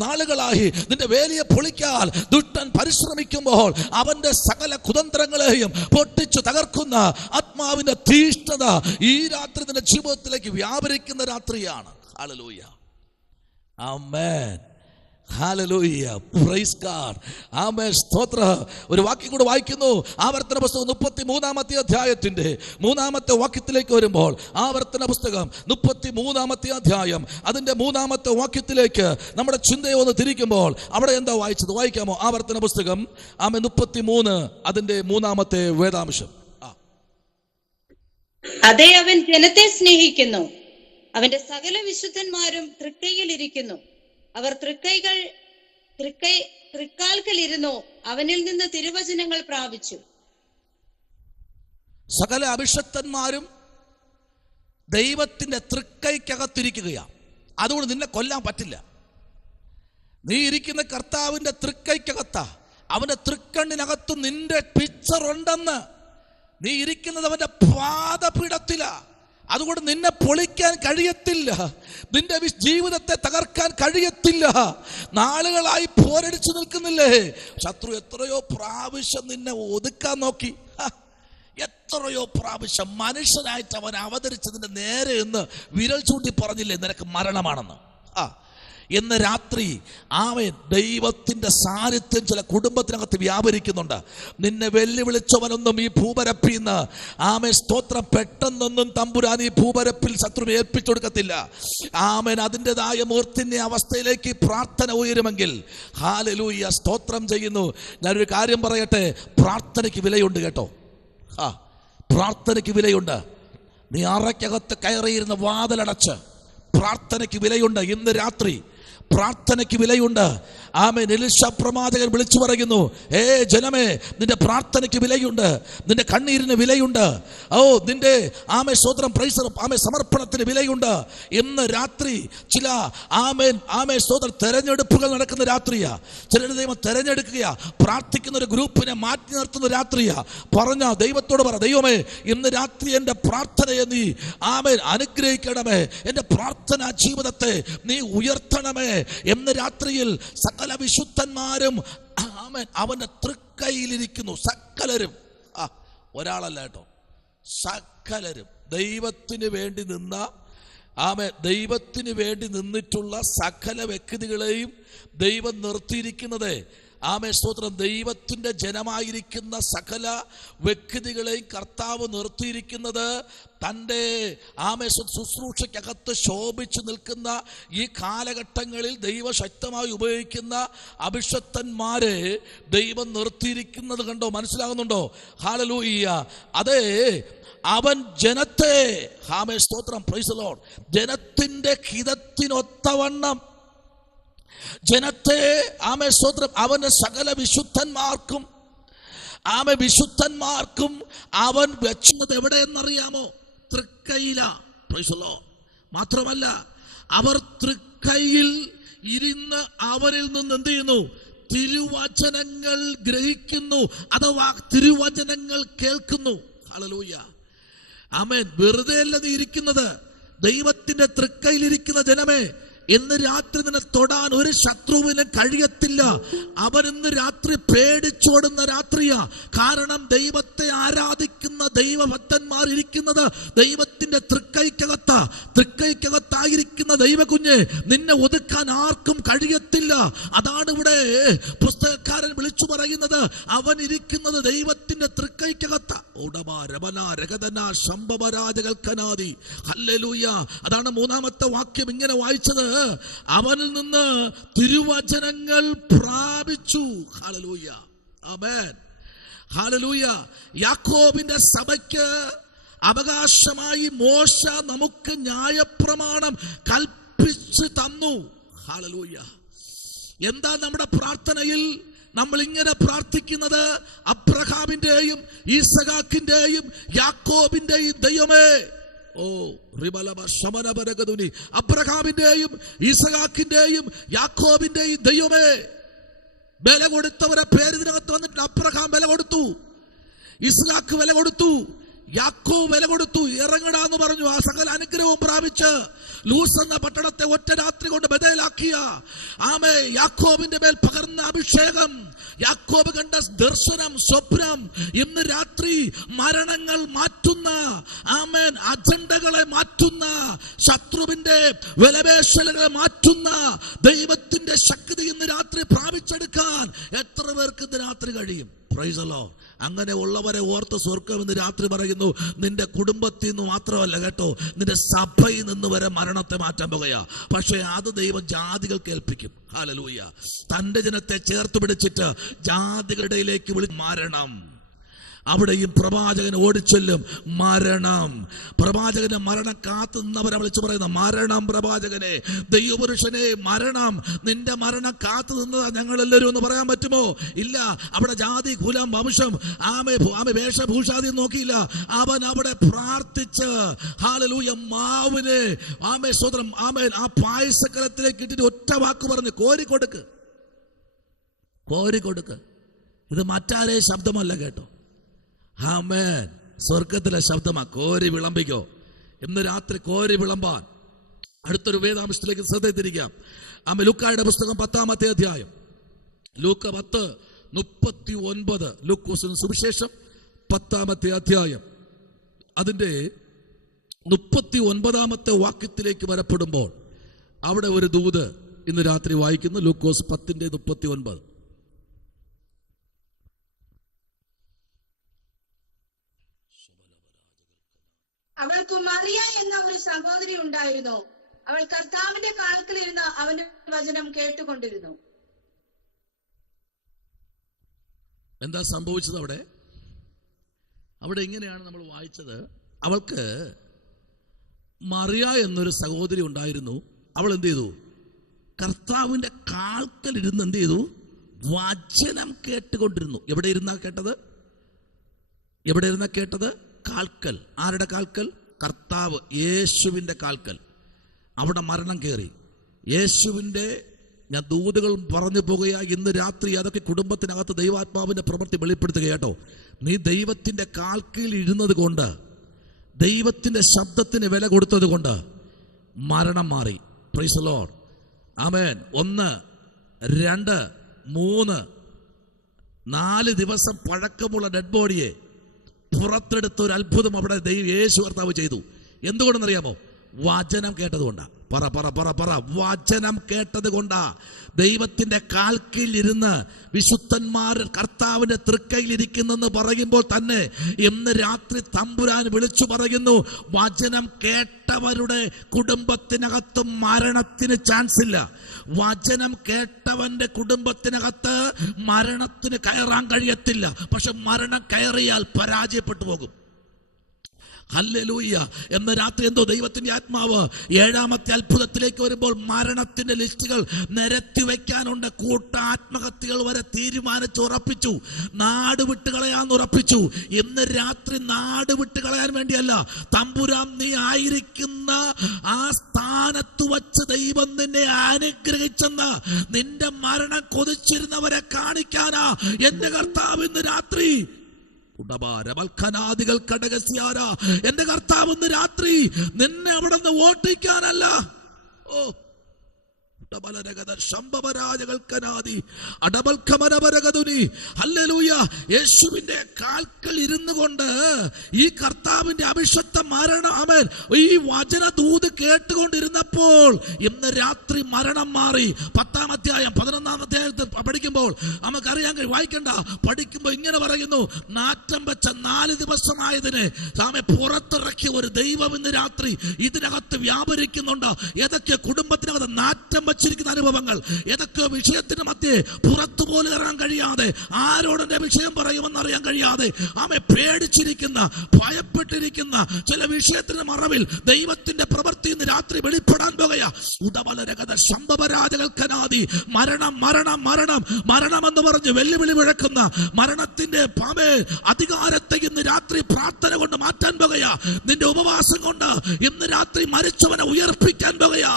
നിന്റെ വേലിയെ പൊളിക്കാൻ ദുഷ്ടൻ പരിശ്രമിക്കുമ്പോൾ അവന്റെ സകല കുതന്ത്രങ്ങളെയും പൊട്ടിച്ചു തകർക്കുന്ന ആത്മാവിന്റെ തീഷ്ണത ഈ രാത്രി നിന്റെ ജീവിതത്തിലേക്ക് വ്യാപരിക്കുന്ന രാത്രിയാണ്. ഹല്ലേലൂയ, ആമേൻ, ഹല്ലേലൂയ, പ്രൈസ് ഗോഡ്, ആമേൻ, സ്തോത്രം. ഒരു വാക്യം കൂടെ വായിക്കുന്നു. ആവർത്തന പുസ്തകം 33-ാമത്തെ അധ്യായത്തിന്റെ 3-ാമത്തെ വാക്യത്തിലേക്ക് വരുമ്പോൾ, ആവർത്തന പുസ്തകം 33-ാമത്തെ അധ്യായം അതിന്റെ 3-ാമത്തെ വാക്യത്തിലേക്ക് നമ്മുടെ ചിന്തയെ ഒന്ന് തിരിക്കുമ്പോൾ അവിടെ എന്താ വായിച്ചത്? വായിക്കാമോ? ആവർത്തന പുസ്തകം 33 അതിന്റെ 3-ാമത്തെ വേദാംശം. അതേ, അവൻ ജനത്തെ സ്നേഹിക്കുന്നു, അവന്റെ സകല വിശുദ്ധന്മാരും തൃക്കൈയിലിരിക്കുന്നു. അവർ തൃക്കാൽക്കലിരുന്നു, അവനിൽ നിന്ന് തിരുവചനങ്ങൾ പ്രാപിച്ചു. സകല അഭിഷക്തന്മാരും ദൈവത്തിന്റെ തൃക്കൈക്കകത്തിരിക്കുകയാണ്. അതുകൊണ്ട് നിന്നെ കൊല്ലാൻ പറ്റില്ല. നീ ഇരിക്കുന്ന കർത്താവിന്റെ തൃക്കൈക്കകത്താ. അവന്റെ തൃക്കണ്ണിനകത്ത് നിന്റെ പിക്ചർ ഉണ്ടെന്ന്. നീ ഇരിക്കുന്നത് അവന്റെ പാദപീഠത്തിലാ. അതുകൊണ്ട് നിന്നെ പൊളിക്കാൻ കഴിയത്തില്ല, നിന്റെ ജീവിതത്തെ തകർക്കാൻ കഴിയത്തില്ല. നാളുകളായി പോരടിച്ചു നിൽക്കുന്നില്ലേ ശത്രു? എത്രയോ പ്രാവശ്യം നിന്നെ ഒതുക്കാൻ നോക്കി, എത്രയോ പ്രാവശ്യം മനുഷ്യനായിട്ട് അവൻ അവതരിച്ചതിന്റെ നേരെ എന്ന് വിരൽ ചൂണ്ടി പറഞ്ഞില്ലേ നിനക്ക് മരണമാണെന്ന്? ഇന്ന് രാത്രി ദൈവത്തിന്റെ സാന്നിധ്യം ചില കുടുംബത്തിനകത്ത് വ്യാപരിക്കുന്നുണ്ട്. നിന്നെ വെല്ലുവിളിച്ചവനൊന്നും ഈ ഭൂപരപ്പിന്ന് സ്തോത്രം പെട്ടെന്നൊന്നും തമ്പുരാൻ ഈ ഭൂപരപ്പിൽ ശത്രു ഏൽപ്പിച്ചു കൊടുക്കത്തില്ല. അതിൻ്റെതായ മൂർത്തിൻ്റെ അവസ്ഥയിലേക്ക് പ്രാർത്ഥന ഉയരുമെങ്കിൽ ഹല്ലേലൂയ, സ്തോത്രം ചെയ്യുന്നു. ഞാനൊരു കാര്യം പറയട്ടെ, പ്രാർത്ഥനയ്ക്ക് വിലയുണ്ട് കേട്ടോ. പ്രാർത്ഥനയ്ക്ക് വിലയുണ്ട്. നീ അറയ്ക്കകത്ത് കയറിയിരുന്ന വാതിലടച്ച് പ്രാർത്ഥനയ്ക്ക് വിലയുണ്ട്. ഇന്ന് രാത്രി പ്രാർത്ഥനയ്ക്ക് വിലയുണ്ട്. ആമേൻ. എലീശ പ്രവാചകൻ വിളിച്ചു പറയുന്നു, ജനമേ, നിന്റെ പ്രാർത്ഥനയ്ക്ക് വിലയുണ്ട്, നിന്റെ കണ്ണീരിന് വിലയുണ്ട്, നിന്റെ സ്തോത്രം സമർപ്പണത്തിന് വിലയുണ്ട്. ഇന്ന് രാത്രി ചില സ്തോത്രം തെരഞ്ഞെടുപ്പുകൾ നടക്കുന്ന രാത്രിയാ. ചിലർ ദൈവം തെരഞ്ഞെടുക്കുക, പ്രാർത്ഥിക്കുന്ന ഒരു ഗ്രൂപ്പിനെ മാറ്റി നിർത്തുന്ന രാത്രിയാ. പറഞ്ഞ ദൈവത്തോട് പറ, ദൈവമേ, ഇന്ന് രാത്രി എൻ്റെ പ്രാർത്ഥനയെ നീ അനുഗ്രഹിക്കണമേ, എൻ്റെ പ്രാർത്ഥനാ ജീവിതത്തെ നീ ഉയർത്തണമേ. എന്ന് രാത്രിയിൽ സകല വിശുദ്ധന്മാരും അവന്റെ തൃക്കൈയിലിരിക്കുന്നു. സകലരും, ഒരാളല്ല കേട്ടോ, സകലരും ദൈവത്തിന് വേണ്ടി നിന്ന ദൈവത്തിന് വേണ്ടി നിന്നിട്ടുള്ള സകല വ്യക്തികളെയും ദൈവം നിർത്തിയിരിക്കുന്നത്. സ്തോത്രം. ദൈവത്തിന്റെ ജനമായിരിക്കുന്ന സകല വ്യക്തികളെയും കർത്താവ് നിർത്തിയിരിക്കുന്നത് തൻ്റെ ശുശ്രൂഷയ്ക്കകത്ത് ശോഭിച്ചു നിൽക്കുന്ന ഈ കാലഘട്ടങ്ങളിൽ ദൈവശക്തമായി ഉപയോഗിക്കുന്ന അഭിഷക്തന്മാരെ ദൈവം നിർത്തിയിരിക്കുന്നത് കണ്ടോ? മനസ്സിലാകുന്നുണ്ടോ? ഹല്ലേലൂയ. അതെ, അവൻ ജനത്തെ സ്തോത്രം, പ്രൈസ് ദി ലോർഡ്, ജനത്തിന്റെ ഹിതത്തിനൊത്തവണ്ണം ജനത്തെ സ്തോത്രം അവന്റെ സകല വിശുദ്ധന്മാർക്കും അവൻ വെച്ചുന്നത് എവിടെയെന്നറിയാമോ? തൃക്കൈയില. Praise the lord. മാത്രമല്ല, അവർ തൃക്കൈയിൽ ഇരുന്ന് അവരിൽ നിന്ന് എന്ത് ചെയ്യുന്നു? തിരുവചനങ്ങൾ ഗ്രഹിക്കുന്നു, അഥവാ തിരുവചനങ്ങൾ കേൾക്കുന്നു. ഹല്ലേലൂയ. ആമേൻ. വെറുതെ അല്ലത് ഇരിക്കുന്നത്. ദൈവത്തിന്റെ തൃക്കൈയിലിരിക്കുന്ന ജനമേ, ഇന്ന് രാത്രി നിന്നെ തൊടാൻ ഒരു ശത്രുവിന് കഴിയത്തില്ല. അവൻ ഇന്ന് രാത്രി പേടിച്ചോടുന്ന രാത്രിയാ. കാരണം ദൈവത്തെ ആരാധിക്കുന്ന ദൈവഭക്തന്മാർ ഇരിക്കുന്നത് ദൈവത്തിന്റെ തൃക്കൈക്കകത്തായിരിക്കുന്ന ദൈവകുഞ്ഞെ, നിന്നെ ഒതുക്കാൻ ആർക്കും കഴിയത്തില്ല. അതാണ് ഇവിടെ പുസ്തകക്കാരൻ വിളിച്ചു പറയുന്നത്, അവൻ ഇരിക്കുന്നത് ദൈവത്തിന്റെ തൃക്കൈക്കകത്ത. ഹല്ലേലൂയ. അതാണ് മൂന്നാമത്തെ വാക്യം ഇങ്ങനെ വായിച്ചത്, അവനിൽ നിന്ന് തിരുവചനങ്ങൾ പ്രാപിച്ചു. ഹല്ലേലൂയ. ആമേൻ. ഹല്ലേലൂയ. യാക്കോബിന്റെ സഭയ്ക്ക് അവകാശമായി മോശ നമുക്ക് ന്യായപ്രമാണം കൽപ്പിച്ചു തന്നു. ഹല്ലേലൂയ. എന്താ നമ്മുടെ പ്രാർത്ഥനയിൽ നമ്മൾ ഇങ്ങനെ പ്രാർത്ഥിക്കുന്നത്? അബ്രഹാമിന്റെയും ഈസഹാക്കിന്റെയും യാക്കോബിന്റെയും ദൈവമേ, അബ്രഹാമിന്റെയും ഈസഹാക്കിന്റെയും യാക്കോബിന്റെയും ദൈവമേ, വില കൊടുത്തവരെ പേര് ഇതിനകത്ത് വന്നിട്ട് അബ്രഹാം വില കൊടുത്തു, ഇസ്ഹാക്ക് വില കൊടുത്തു, യാക്കോബ് വില കൊടുത്തു. ഇറങ്ങടാന്ന് പറഞ്ഞു. ആ സകല അനുഗ്രഹവും പ്രാപിച്ച് ലൂസ് എന്ന പട്ടണത്തെ ഒറ്റ രാത്രി കൊണ്ട് ബദലാക്കിയ യാക്കോബിന്റെ മേൽ പകർന്ന അഭിഷേകം, യാക്കോബ് കണ്ട ദർശനം, സ്വപ്നം, ഇന്ന് രാത്രി മരണങ്ങൾ മാറ്റുന്ന, അജണ്ടകളെ മാറ്റുന്ന, ശത്രുവിന്റെ വിലപേശലുകളെ മാറ്റുന്ന ദൈവത്തിന്റെ ശക്തി ഇന്ന് രാത്രി പ്രാപിച്ചെടുക്കാൻ എത്ര പേർക്ക് ഇന്ന് രാത്രി കഴിയും? Price the Lord. അങ്ങനെ ഉള്ളവരെ ഓർത്ത് സ്വർഗ്ഗം ഇന്ന് രാത്രി പറയുന്നു, നിന്റെ കുടുംബത്തിൽ നിന്ന് മാത്രമല്ല കേട്ടോ, നിന്റെ സഭയിൽ നിന്ന് വരെ മരണത്തെ മാറ്റാൻ പോകുകയാ. പക്ഷേ അത് ദൈവം ജാതികൾക്ക് ഏൽപ്പിക്കും. ഹല്ലേലൂയ. തന്റെ ജനത്തെ ചേർത്ത് പിടിച്ചിട്ട് ജാതികളുടെ ഇടയിലേക്ക് മരണം. അവിടെയും പ്രവാചകൻ ഓടിച്ചൊല്ലും, മരണം. പ്രവാചകന്റെ മരണം കാത്തു നിന്നവരെ വിളിച്ചു പറയുന്ന മരണം. പ്രവാചകനെ, ദൈവപുരുഷനെ, മരണം, നിന്റെ മരണം കാത്തു നിന്നതാ ഞങ്ങളെല്ലാവരും എന്ന് പറയാൻ പറ്റുമോ? ഇല്ല. അവിടെ ജാതി, കുലം, വംശം, വേഷഭൂഷാദി നോക്കിയില്ല. അവൻ അവിടെ പ്രാർത്ഥിച്ച് ഹല്ലേലൂയ മാവിനെ സ്വതന്ത്രം ആ പായസക്കലത്തിലേക്ക് ഇട്ടിട്ട് ഒറ്റ വാക്ക് പറഞ്ഞ് കോരിക്കൊടുക്ക്. ഇത് മറ്റാരേ ശബ്ദമല്ല കേട്ടോ. ആമേൻ. സ്വർഗത്തിലെ ശബ്ദമാ. കോരി വിളമ്പിക്കോ. ഇന്ന് രാത്രി കോരി വിളമ്പാൻ അടുത്തൊരു വേദാംശത്തിലേക്ക് ശ്രദ്ധ. ലൂക്കായുടെ പുസ്തകം 10-ാമത്തെ അധ്യായം, ലൂക്ക 10:39, ലൂക്കോസിന്റെ സുവിശേഷം 10-ാമത്തെ അധ്യായം അതിന്റെ 39-ാമത്തെ വാക്യത്തിലേക്ക് വരപ്പെടുമ്പോൾ അവിടെ ഒരു ദൂത് ഇന്ന് രാത്രി വായിക്കുന്നു. ലൂക്കോസ് 10:39. അവൾക്ക് മറിയ എന്ന ഒരു സഹോദരി ഉണ്ടായിരുന്നു. അവൾ കർത്താവിന്റെ കാൽക്കലിരുന്ന് അവന്റെ വചനം കേട്ടുകൊണ്ടിരുന്നു. എന്താ സംഭവിച്ചത് അവിടെ? ഇങ്ങനെയാണ് നമ്മൾ വായിച്ചത്. അവൾക്ക് മറിയ എന്നൊരു സഹോദരി ഉണ്ടായിരുന്നു. അവൾ എന്ത് ചെയ്തു? കർത്താവിന്റെ കാൽക്കൽ ഇരുന്ന് എന്ത് ചെയ്തു? വചനം കേട്ടുകൊണ്ടിരുന്നു. എവിടെ ഇരുന്നാ കേട്ടത്? എവിടെ ഇരുന്നാ കേട്ടത്? കാൽക്കൽ. ആരുടെ കാൽക്കൽ? കർത്താവ് യേശുവിന്റെ കാൽക്കൽ. അവിടെ മരണം കയറി. യേശുവിന്റെ, ഞാൻ ദൂതുകൾ പറഞ്ഞു പോകുക, ഇന്ന് രാത്രി അതൊക്കെ കുടുംബത്തിനകത്ത് ദൈവാത്മാവിന്റെ പ്രവൃത്തി വെളിപ്പെടുത്തുക കേട്ടോ. നീ ദൈവത്തിന്റെ കാൽക്കീഴിൽ ഇരുന്നത് കൊണ്ട്, ദൈവത്തിന്റെ ശബ്ദത്തിന് വില കൊടുത്തത് കൊണ്ട് മരണം മാറി. Price the lord. ആമേൻ. 1, 2, 3, 4 ദിവസം പഴക്കമുള്ള ഡെഡ് ബോഡിയെ പുറത്തെടുത്ത ഒരു അത്ഭുതം അവിടെ യേശു കർത്താവ് ചെയ്തു. എന്തുകൊണ്ടെന്നറിയാമോ? വചനം കേട്ടതുകൊണ്ടാ. പറ പറ പറ പറ വചനം കേട്ടത് കൊണ്ടാ. ദൈവത്തിന്റെ കാൽക്കീഴിൽ ഇരുന്ന് വിശുദ്ധന്മാർ കർത്താവിന്റെ തൃക്കൈയിൽ ഇരിക്കുന്നെന്ന് പറയുമ്പോൾ തന്നെ ഇന്ന് രാത്രി തമ്പുരാൻ വിളിച്ചു പറയുന്നു, വചനം കേട്ടവരുടെ കുടുംബത്തിനകത്ത് മരണത്തിന് ചാൻസ് ഇല്ല. വചനം കേട്ടവന്റെ കുടുംബത്തിനകത്ത് മരണത്തിന് കയറാൻ കഴിയത്തില്ല. പക്ഷെ മരണം കയറിയാൽ പരാജയപ്പെട്ടു പോകും. ഹല്ലേലൂയ. എന്ന രാത്രി എന്തോ ദൈവത്തിന്റെ ആത്മാവ് 7ാമത്തെ അത്ഭുതത്തിലേക്ക് വരുമ്പോൾ മരണത്തിന്റെ ലിസ്റ്റുകൾ നിരത്തി വെക്കാനുണ്ട്. ആത്മഹത്യകൾ വരെ തീരുമാനിച്ചുറപ്പിച്ചു. നാട് വിട്ടുകളയാന്ന് ഉറപ്പിച്ചു. ഇന്ന് രാത്രി നാട് വിട്ടുകളയാൻ വേണ്ടിയല്ല, തമ്പുരാൻ നീ ആയിരിക്കുന്ന ആ സ്ഥാനത്ത് വച്ച് ദൈവം നിന്നെ അനുഗ്രഹിച്ചെന്ന് നിന്റെ മരണം കൊതിച്ചിരുന്നവരെ കാണിക്കാനാ എന്റെ കർത്താവ് ഇന്ന് രാത്രി. എന്റെ കർത്താവ് ഇന്ന് രാത്രി നിന്നെ അവിടെ നിന്ന് ഓട്ടിക്കാനല്ല, യേശുവിന്റെ കാൽക്കൽ ഇരുന്നു കൊണ്ട് ഈ കർത്താവിന്റെ അഭിഷക്ത മരണം, ആമേൻ, ഈ വചന ദൂത് കേട്ടുകൊണ്ടിരുന്നപ്പോൾ ഇന്ന് രാത്രി മരണം മാറി. 10-ാം അധ്യായം 11-ാം അധ്യായത്തിൽ പഠിക്കുമ്പോൾ നമുക്കറിയാൻ വായിക്കണ്ട, പഠിക്കുമ്പോൾ ഇങ്ങനെ പറയുന്നു, നാറ്റം വെച്ച 4 ദിവസമായതിനെ പുറത്തിറക്കിയ ഒരു ദൈവം ഇന്ന് രാത്രി ഇതിനകത്ത് വ്യാപരിക്കുന്നുണ്ട്. ഏതൊക്കെ കുടുംബത്തിനകത്ത് നാറ്റം വെച്ചിരിക്കുന്ന അനുഭവങ്ങൾ, ഏതൊക്കെ വിഷയത്തിന് മധ്യേ പുറത്തു പോലും ഇറങ്ങാൻ കഴിയാതെ, ആരോടെ വിഷയം പറയുമെന്ന് അറിയാൻ കഴിയാതെ ആമെ പേടിച്ചിരിക്കുന്ന, ഭയപ്പെട്ടിരിക്കുന്ന ചില വിഷയത്തിന് മറവിൽ ദൈവത്തിന്റെ പ്രവൃത്തി ഇന്ന് രാത്രി വെളിപ്പെടാൻ പോകുകയാ. മരണം മരണം മരണം മരണം എന്ന് പറഞ്ഞ് വെല്ലുവിളി മുഴക്കുന്ന മരണത്തിന്റെ അധികാരത്തെ ഇന്ന് രാത്രി പ്രാർത്ഥന കൊണ്ട് മാറ്റാൻ പോകുകയാ. നിന്റെ ഉപവാസം കൊണ്ട് ഇന്ന് രാത്രി മരിച്ചവനെ ഉയർപ്പിക്കാൻ പോകുകയാ.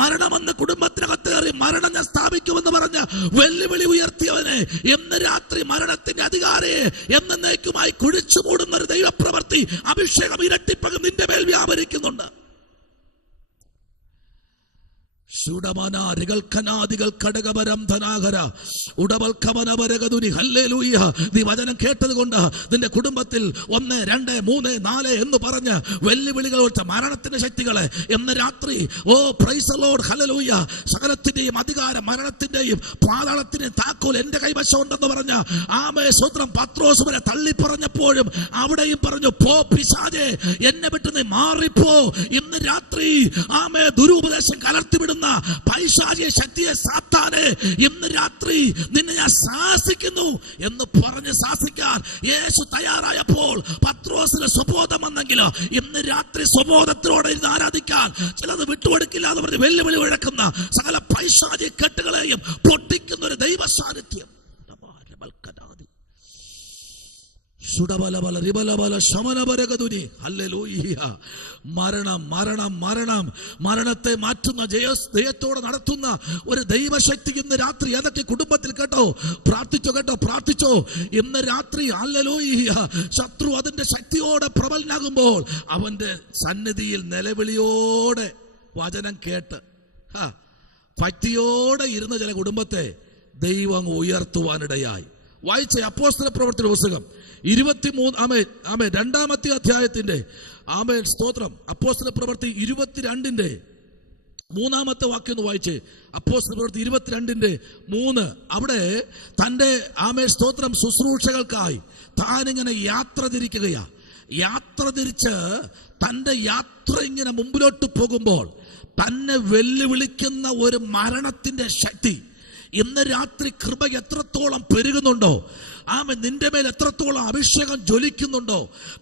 മരണമെന്ന് കുടുംബത്തിനകത്ത് കയറി മരണം ഞാൻ സ്ഥാപിക്കുമെന്ന് പറഞ്ഞ് വെല്ലുവിളി ഉയർത്തിയവനെ ഇന്ന് രാത്രി മരണത്തിന്റെ അധികാരിയെ എന്നേക്കുമായി കുഴിച്ചു മൂടുന്ന ഒരു ദൈവപ്രവൃത്തി, അഭിഷേകം ഇരട്ടിപ്പകം നിന്റെ മേൽ വ്യാപരിക്കുന്നുണ്ട്. നീ വചനം കേട്ടത് കൊണ്ട് നിന്റെ കുടുംബത്തിൽ 1, 2, 3, 4 എന്ന് പറഞ്ഞ് വെല്ലുവിളികൾ മരണത്തിന്റെ ശക്തികളെ ഇന്ന് രാത്രി, ഓ പ്രൈസ് ദി ലോർഡ്, ഹല്ലേലൂയ, സകലത്തിന്റെയും അധികാരം, മരണത്തിന്റെയും പാതാളത്തിന്റെയും താക്കോൽ എന്റെ കൈവശം ഉണ്ടെന്ന് പറഞ്ഞ ആമേ സ്തോത്രം പത്രോസ് വരെ തള്ളി പറഞ്ഞപ്പോഴും അവിടെയും പറഞ്ഞു, പോ പിശാചേ, എന്നെ വിട്ട് നീ മാറിപ്പോ. ഇന്ന് രാത്രി ആമേ ദുരുപദേശം കലർത്തിവിടുന്ന പൈശാചിക ശക്തിയെ, സാത്താനെ, ഇന്ന് രാത്രി നിന്നെ ഞാൻ ശാസിക്കുന്നു എന്ന് പറഞ്ഞ് ശാസിക്കാൻ യേശു തയ്യാറായപ്പോൾ പത്രോസിന് സ്വബോധം വന്നെങ്കിൽ ഇന്ന് രാത്രി സ്വബോധത്തിലൂടെ ഇന്ന് ആരാധിക്കാൻ ചിലത് വിട്ടുകൊടുക്കില്ല എന്ന് പറഞ്ഞ് വെല്ലുവിളി മുഴക്കുന്ന സകല പൈശാചിക കെട്ടുകളെയും പൊട്ടിക്കുന്ന ഒരു ദൈവ സാന്നിധ്യം. മരണം മരണം മരണം മരണത്തെ മാറ്റുന്ന ജയത്തോടെ നടത്തുന്ന ഒരു ദൈവശക്തി ഇന്ന് രാത്രി ഏതൊക്കെ കുടുംബത്തിൽ കേട്ടോ, പ്രാർത്ഥിച്ചോ കേട്ടോ, പ്രാർത്ഥിച്ചോ. ഇന്ന് രാത്രി ഹല്ലേലൂയ, ശത്രു അതിന്റെ ശക്തിയോടെ പ്രബലനാകുമ്പോൾ അവന്റെ സന്നിധിയിൽ നിലവിളിയോടെ വചനം കേട്ട് ഭക്തിയോടെ ഇരുന്ന ചില കുടുംബത്തെ ദൈവം ഉയർത്തുവാനിടയായി. വായിച്ച അപ്പോസ്തല പ്രവൃത്തിയുടെ പുസ്തകം 2-ാമത്തെ അധ്യായത്തിന്റെ സ്തോത്രം, അപ്പോസ്തല പ്രവൃത്തി 22-ന്റെ 3-ാമത്തെ വാക്യം ഒന്ന് വായിച്ച്. അപ്പോസ്തല പ്രവൃത്തി 22-3 അവിടെ തന്റെ സ്തോത്രം ശുശ്രൂഷകൾക്കായി താനിങ്ങനെ യാത്ര തിരിക്കുകയാ. യാത്ര തിരിച്ച് തന്റെ യാത്ര ഇങ്ങനെ മുമ്പിലോട്ട് പോകുമ്പോൾ തന്നെ വെല്ലുവിളിക്കുന്ന ഒരു മരണത്തിന്റെ ശക്തി ഇന്ന് രാത്രി കൃപ എത്രത്തോളം പെരുകുന്നുണ്ടോ, ആമേൻ, നിന്റെ മേൽ എത്രത്തോളം അഭിഷേകം ജ്വലിക്കുന്നുണ്ടോ,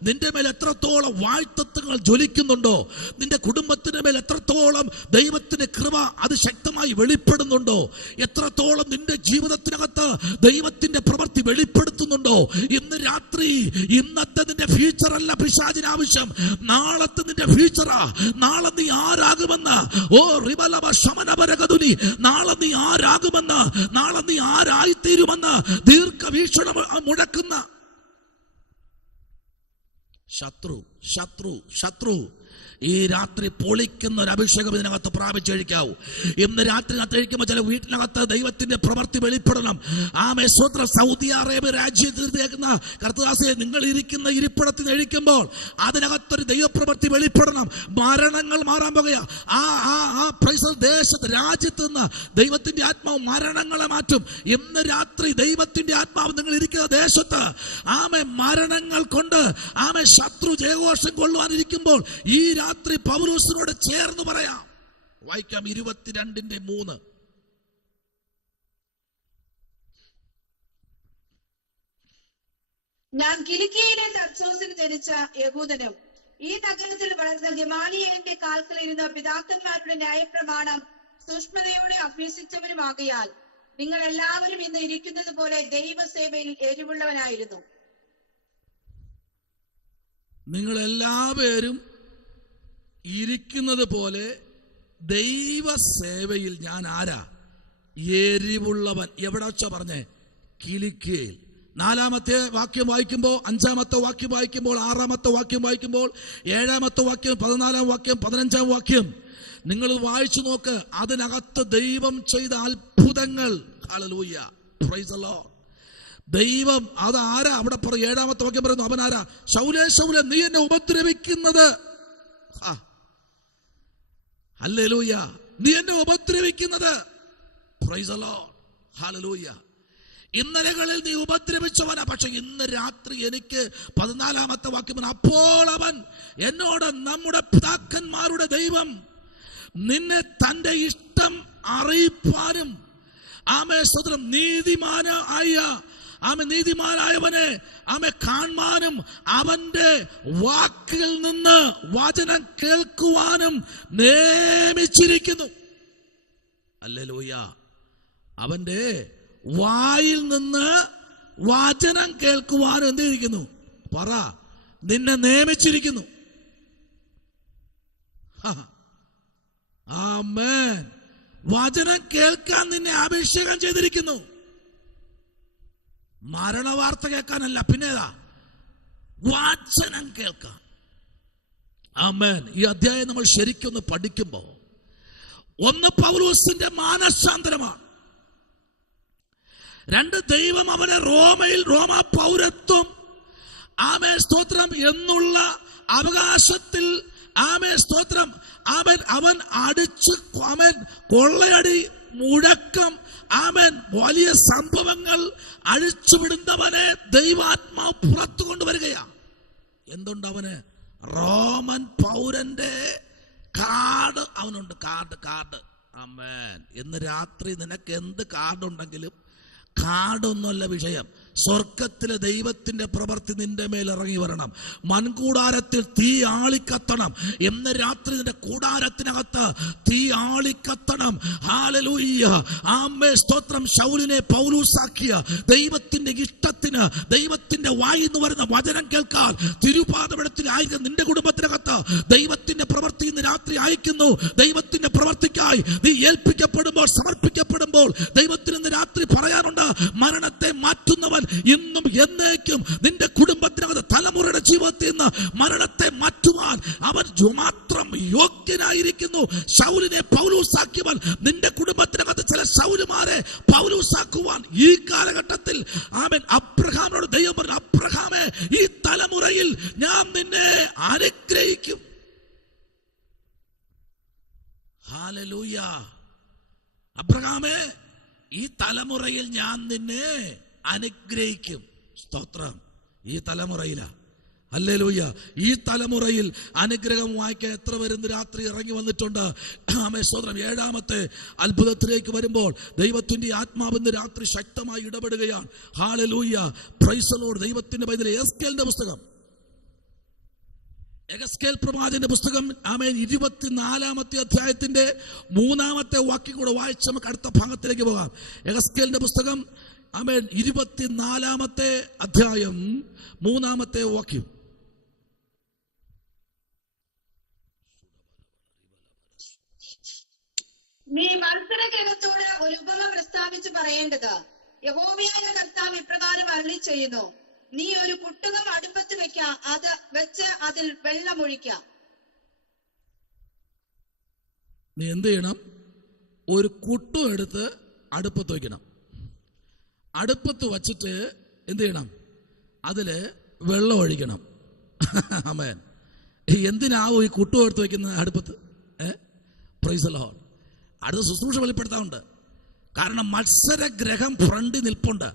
നിന്റെ മേൽ എത്രത്തോളം വാഴ്ത്തത്വങ്ങൾ ജ്വലിക്കുന്നുണ്ടോ, നിന്റെ കുടുംബത്തിന്റെ മേൽ എത്രത്തോളം ദൈവത്തിന്റെ കൃപ അത് ശക്തമായി വെളിപ്പെടുന്നുണ്ടോ, എത്രത്തോളം നിന്റെ ജീവിതത്തിനകത്ത് ദൈവത്തിന്റെ പ്രവൃത്തി വെളിപ്പെടുത്തുന്നുണ്ടോ, ഇന്ന് രാത്രി ഇന്നത്തെ നിന്റെ ഫ്യൂച്ചർ അല്ല പിശാചിന് ആവശ്യം, നാളത്തെ നിന്റെ ഫ്യൂച്ചറാ. നാളെ നീ ആരാകുമെന്ന്, ഓ റിബലവ ശമനപരകതുനി, നാളെ നീ ആരാകുമെന്ന്, നാളെ നീ ആരായിത്തീരുമെന്ന് ദീർഘവീക്ഷണം മുഴക്കുന്ന ശത്രു ഈ രാത്രി പൊളിക്കുന്ന ഒരു അഭിഷേകം ഇതിനകത്ത് പ്രാപിച്ചഴിക്കാവൂ. ഇന്ന് രാത്രി കഴിക്കുമ്പോൾ ചില വീട്ടിനകത്ത് ദൈവത്തിന്റെ പ്രവൃത്തി വെളിപ്പെടണം. ആമേ സ്വത്ര സൗദി അറേബ്യ രാജ്യത്തിലേക്കുന്ന കർത്തദാസയെ, നിങ്ങൾ ഇരിക്കുന്ന ഇരിപ്പിടത്തിൽ കഴിക്കുമ്പോൾ അതിനകത്തൊരു ദൈവപ്രവൃത്തി വെളിപ്പെടണം. മരണങ്ങൾ മാറാൻ പോകുക. ദേശത്ത് രാജ്യത്ത് നിന്ന് ദൈവത്തിന്റെ ആത്മാവ് മരണങ്ങളെ മാറ്റും. ഇന്ന് രാത്രി ദൈവത്തിന്റെ ആത്മാവ് നിങ്ങൾ ഇരിക്കുന്ന ദേശത്ത് ആമേ മരണങ്ങൾ കൊണ്ട് ആമേ ശത്രു ജയഘോഷം കൊള്ളുവാനിരിക്കുമ്പോൾ ഈ രാത്രി പൗലോസിനോട് ചേർന്ന് പറയാം. വായിക്കാം 22:3. ഞാൻ കിലിക്കിയയിലെ തർസോസിൽ ജനിച്ച യഹൂദനും ഈ നഗരത്തിൽ വളർന്ന ഗമാലിയേലിന്റെ കാൽക്കലിരുന്ന പിതാക്കന്മാരുടെ ന്യായപ്രമാണം സൂക്ഷ്മതയോടെ അഭ്യസിച്ചവരുമാകയാൽ നിങ്ങൾ എല്ലാവരും ഇന്ന് ഇരിക്കുന്നത് പോലെ ദൈവസേവയിൽ എരിവുള്ളവനായിരുന്നു. നിങ്ങൾ എല്ലാവരും ഇരിക്കുന്നത് പോലെ ദൈവസേവയിൽ ഞാൻ ആരാ? എരിവുള്ളവൻ. എവിടെ വെച്ചാ പറഞ്ഞേ? കിലിക്കിയയിൽ. 4-ാമത്തെ വാക്യം വായിക്കുമ്പോൾ, 5-ാമത്തെ വാക്യം വായിക്കുമ്പോൾ, 6-ാമത്തെ വാക്യം വായിക്കുമ്പോൾ, 7-ാമത്തെ വാക്യം, 14-ാം വാക്യം, 15-ാം വാക്യം നിങ്ങൾ വായിച്ചു നോക്ക്. അതിനകത്ത് ദൈവം ചെയ്ത അത്ഭുതങ്ങൾ. Hallelujah, praise the Lord. ദൈവം അത് ആരാ? അവിടെ 7-ാമത്തെ വാക്യം പറയുന്നു, അവൻ ആരാ? ശൗലേ ശൗലേ, നീ എന്നെ ഉപദ്രവിക്കുന്നത്, ഹല്ലേലൂയ, നീ എന്നെ ഉപദ്രവിക്കുന്നത്, പ്രൈസ് ദി ലോർഡ്, ഹല്ലേലൂയ. ഇന്നലകളിൽ നീ ഉപദ്രവിച്ചവനാ, പക്ഷെ ഇന്ന് രാത്രി എനിക്ക് 14-ാമത്തെ വാക്യം, അപ്പോൾ അവൻ എന്നോട്, നമ്മുടെ പിതാക്കന്മാരുടെ ദൈവം നിന്നെ തന്റെ ഇഷ്ടം അറിയിപ്പാനും ആമേ സ്തോത്രം നീതിമാനായവനെ ആമേ കാണാനും അവന്റെ വാക്കിൽ നിന്ന് വചനം കേൾക്കുവാനും നിയമിച്ചിരിക്കുന്നു. ഹല്ലേലൂയ. അവന്റെ വായിൽ നിന്ന് വചനം കേൾക്കുവാനും എന്ത് ചെയ്തിരിക്കുന്നു? പറ, നിന്നെ നിയമിച്ചിരിക്കുന്നു. ആമേൻ. വചനം കേൾക്കാൻ നിന്നെ അഭിഷേകം ചെയ്തിരിക്കുന്നു. മരണവാർത്ത കേൾക്കാനല്ല, പിന്നേതാ? വചനം കേൾക്കാൻ. ആമേൻ. ഈ അധ്യായം നമ്മൾ ശരിക്കൊന്ന് പഠിക്കുമ്പോ, ഒന്ന് പൗലോസിന്റെ മാനസാന്തരമാണ്. 2 ദൈവം അവനെ റോമാ പൗരത്വം ആമേ സ്തോത്രം എന്നുള്ള അവകാശത്തിൽ ആമേ സ്തോത്രം അവൻ അടിച്ച് അവൻ കൊള്ളയടി മുഴക്കം ആമേൻ വലിയ സംഭവങ്ങൾ അഴിച്ചുവിടുന്നവനെ ദൈവാത്മാവ് പുറത്തു കൊണ്ടുവരികയാ. എന്തുണ്ട്? അവന് റോമൻ പൗരന്റെ കാർഡ് അവനുണ്ട്. കാർഡ്. ആമേൻ. ഇന്ന് രാത്രി നിനക്ക് എന്ത് കാർഡ് ഉണ്ടെങ്കിലും കാർഡൊന്നുമല്ല വിഷയം. സ്വർഗത്തിലെ ദൈവത്തിന്റെ പ്രവൃത്തി നിന്റെ മേൽ ഇറങ്ങി വരണം. മൺകൂടാരത്തിൽ തീ ആളിക്കത്തണം. ഇന്ന് രാത്രി നിന്റെ കൂടാരത്തിനകത്ത് തീ ആളിക്കത്തണം. ഹല്ലേലൂയ, ആമേൻ സ്തോത്രം. ശൗലിനെ പൗലോസാക്കിയ ദൈവത്തിന്റെ ഇഷ്ടത്തിന്, ദൈവത്തിന്റെ വായിന്ന് വരുന്ന വചനം കേൾക്കാൻ തിരുപാദപീഠത്തിൽ ആയിരിക്കും നിന്റെ കുടുംബത്തിനകത്ത് ദൈവത്തിന്റെ പ്രവൃത്തി ഇന്ന് രാത്രി അയക്കുന്നു. ദൈവത്തിന്റെ പ്രവൃത്തിക്കായി നീ ഏൽപ്പിക്കപ്പെടുമ്പോൾ, സമർപ്പിക്കപ്പെടുമ്പോൾ ദൈവത്തിന് ഇന്ന് രാത്രി പറയാനുണ്ട്, മരണത്തെ മാറ്റുന്നവൻ ഇന്നും എന്നേക്കും നിന്റെ കുടുംബത്തിനകത്ത് തലമുറയുടെ ജീവിതത്തിൽ നിന്ന് മരണത്തെ മാറ്റുവാൻ അവൻ മാത്രം യോഗ്യനായിരിക്കുന്നു. ശൗലിനെ പൗലോസാക്കിയവൻ നിന്റെ കുടുംബത്തിനകത്ത് ചില ശൗലുമാരെ പൗലോസാക്കുവാൻ ഈ കാലഘട്ടത്തിൽ അവൻ അബ്രഹാമിനോട് ദൈവം പറഞ്ഞു, അബ്രഹാമേ, ഈ തലമുറയിൽ ഞാൻ നിന്നെ അനുഗ്രഹിക്കും. ഹല്ലേലൂയ. അബ്രഹാമേ, ഈ തലമുറയിൽ ഞാൻ നിന്നെ അനുഗ്രഹിക്കും. സ്തോത്രം. ഈ തലമുറയിലാ ഹല്ലേലൂയ. ഈ തലമുറയിൽ അനുഗ്രഹം വായിക്കാൻ എത്ര പേര് രാത്രി ഇറങ്ങി വന്നിട്ടുണ്ട്? ആമേൻ സ്തോത്രം. 7ാമത്തെ അത്ഭുതത്തിലേക്ക് വരുമ്പോൾ ദൈവത്തിന്റെ ആത്മാവിന്ന് രാത്രി ശക്തമായി ഇടപെടുകയാണ്. ഹല്ലേലൂയ, പ്രൈസ് ദി ലോർഡ്. ദൈവത്തിന്റെ പൈതലേ, എസ്കേലിന്റെ പുസ്തകം, എഗസ്കേൽ പ്രവാചകന്റെ പുസ്തകം, ആമേൻ, 24ാമത്തെ അധ്യായത്തിന്റെ 3ാമത്തെ വാക്യം കൂടെ വായിച്ച് നമുക്ക് അടുത്ത ഭാഗത്തിലേക്ക് പോകാം. എഗസ്കേലിന്റെ പുസ്തകം, ആമേൻ, 24ാമത്തെ അധ്യായം 3ാമത്തെ വാക്യം. നീ മത്സരഗ്രഹത്തോട് ഒരു ഉപമ പ്രസ്താവിച്ച് പറയേണ്ടത്, യഹോവയായ കർത്താവ് ഇപ്രകാരം അരുളി ചെയ്യുന്നു, നീ ഒരു കുട്ടുകം അടുപ്പത്ത് വെച്ച് അതിൽ വെള്ളമൊഴിക്ക. നീ എന്ത് ചെയ്യണം? ഒരു കുട്ടു എടുത്ത് അടുപ്പത്ത് വയ്ക്കണം. അടുപ്പത്ത് വച്ചിട്ട് എന്ത് ചെയ്യണം? അതില് വെള്ളം ഒഴിക്കണം. ആമേൻ. എന്തിനാവും ഈ കുട്ടു എടുത്ത് വയ്ക്കുന്ന അടുപ്പത്ത്? Price the Lord. അടുത്ത ശുശ്രൂഷ വെളിപ്പെടുത്താറുണ്ട്. കാരണം മത്സരഗ്രഹം ഫ്രണ്ടിൽ നിൽപ്പുണ്ട്.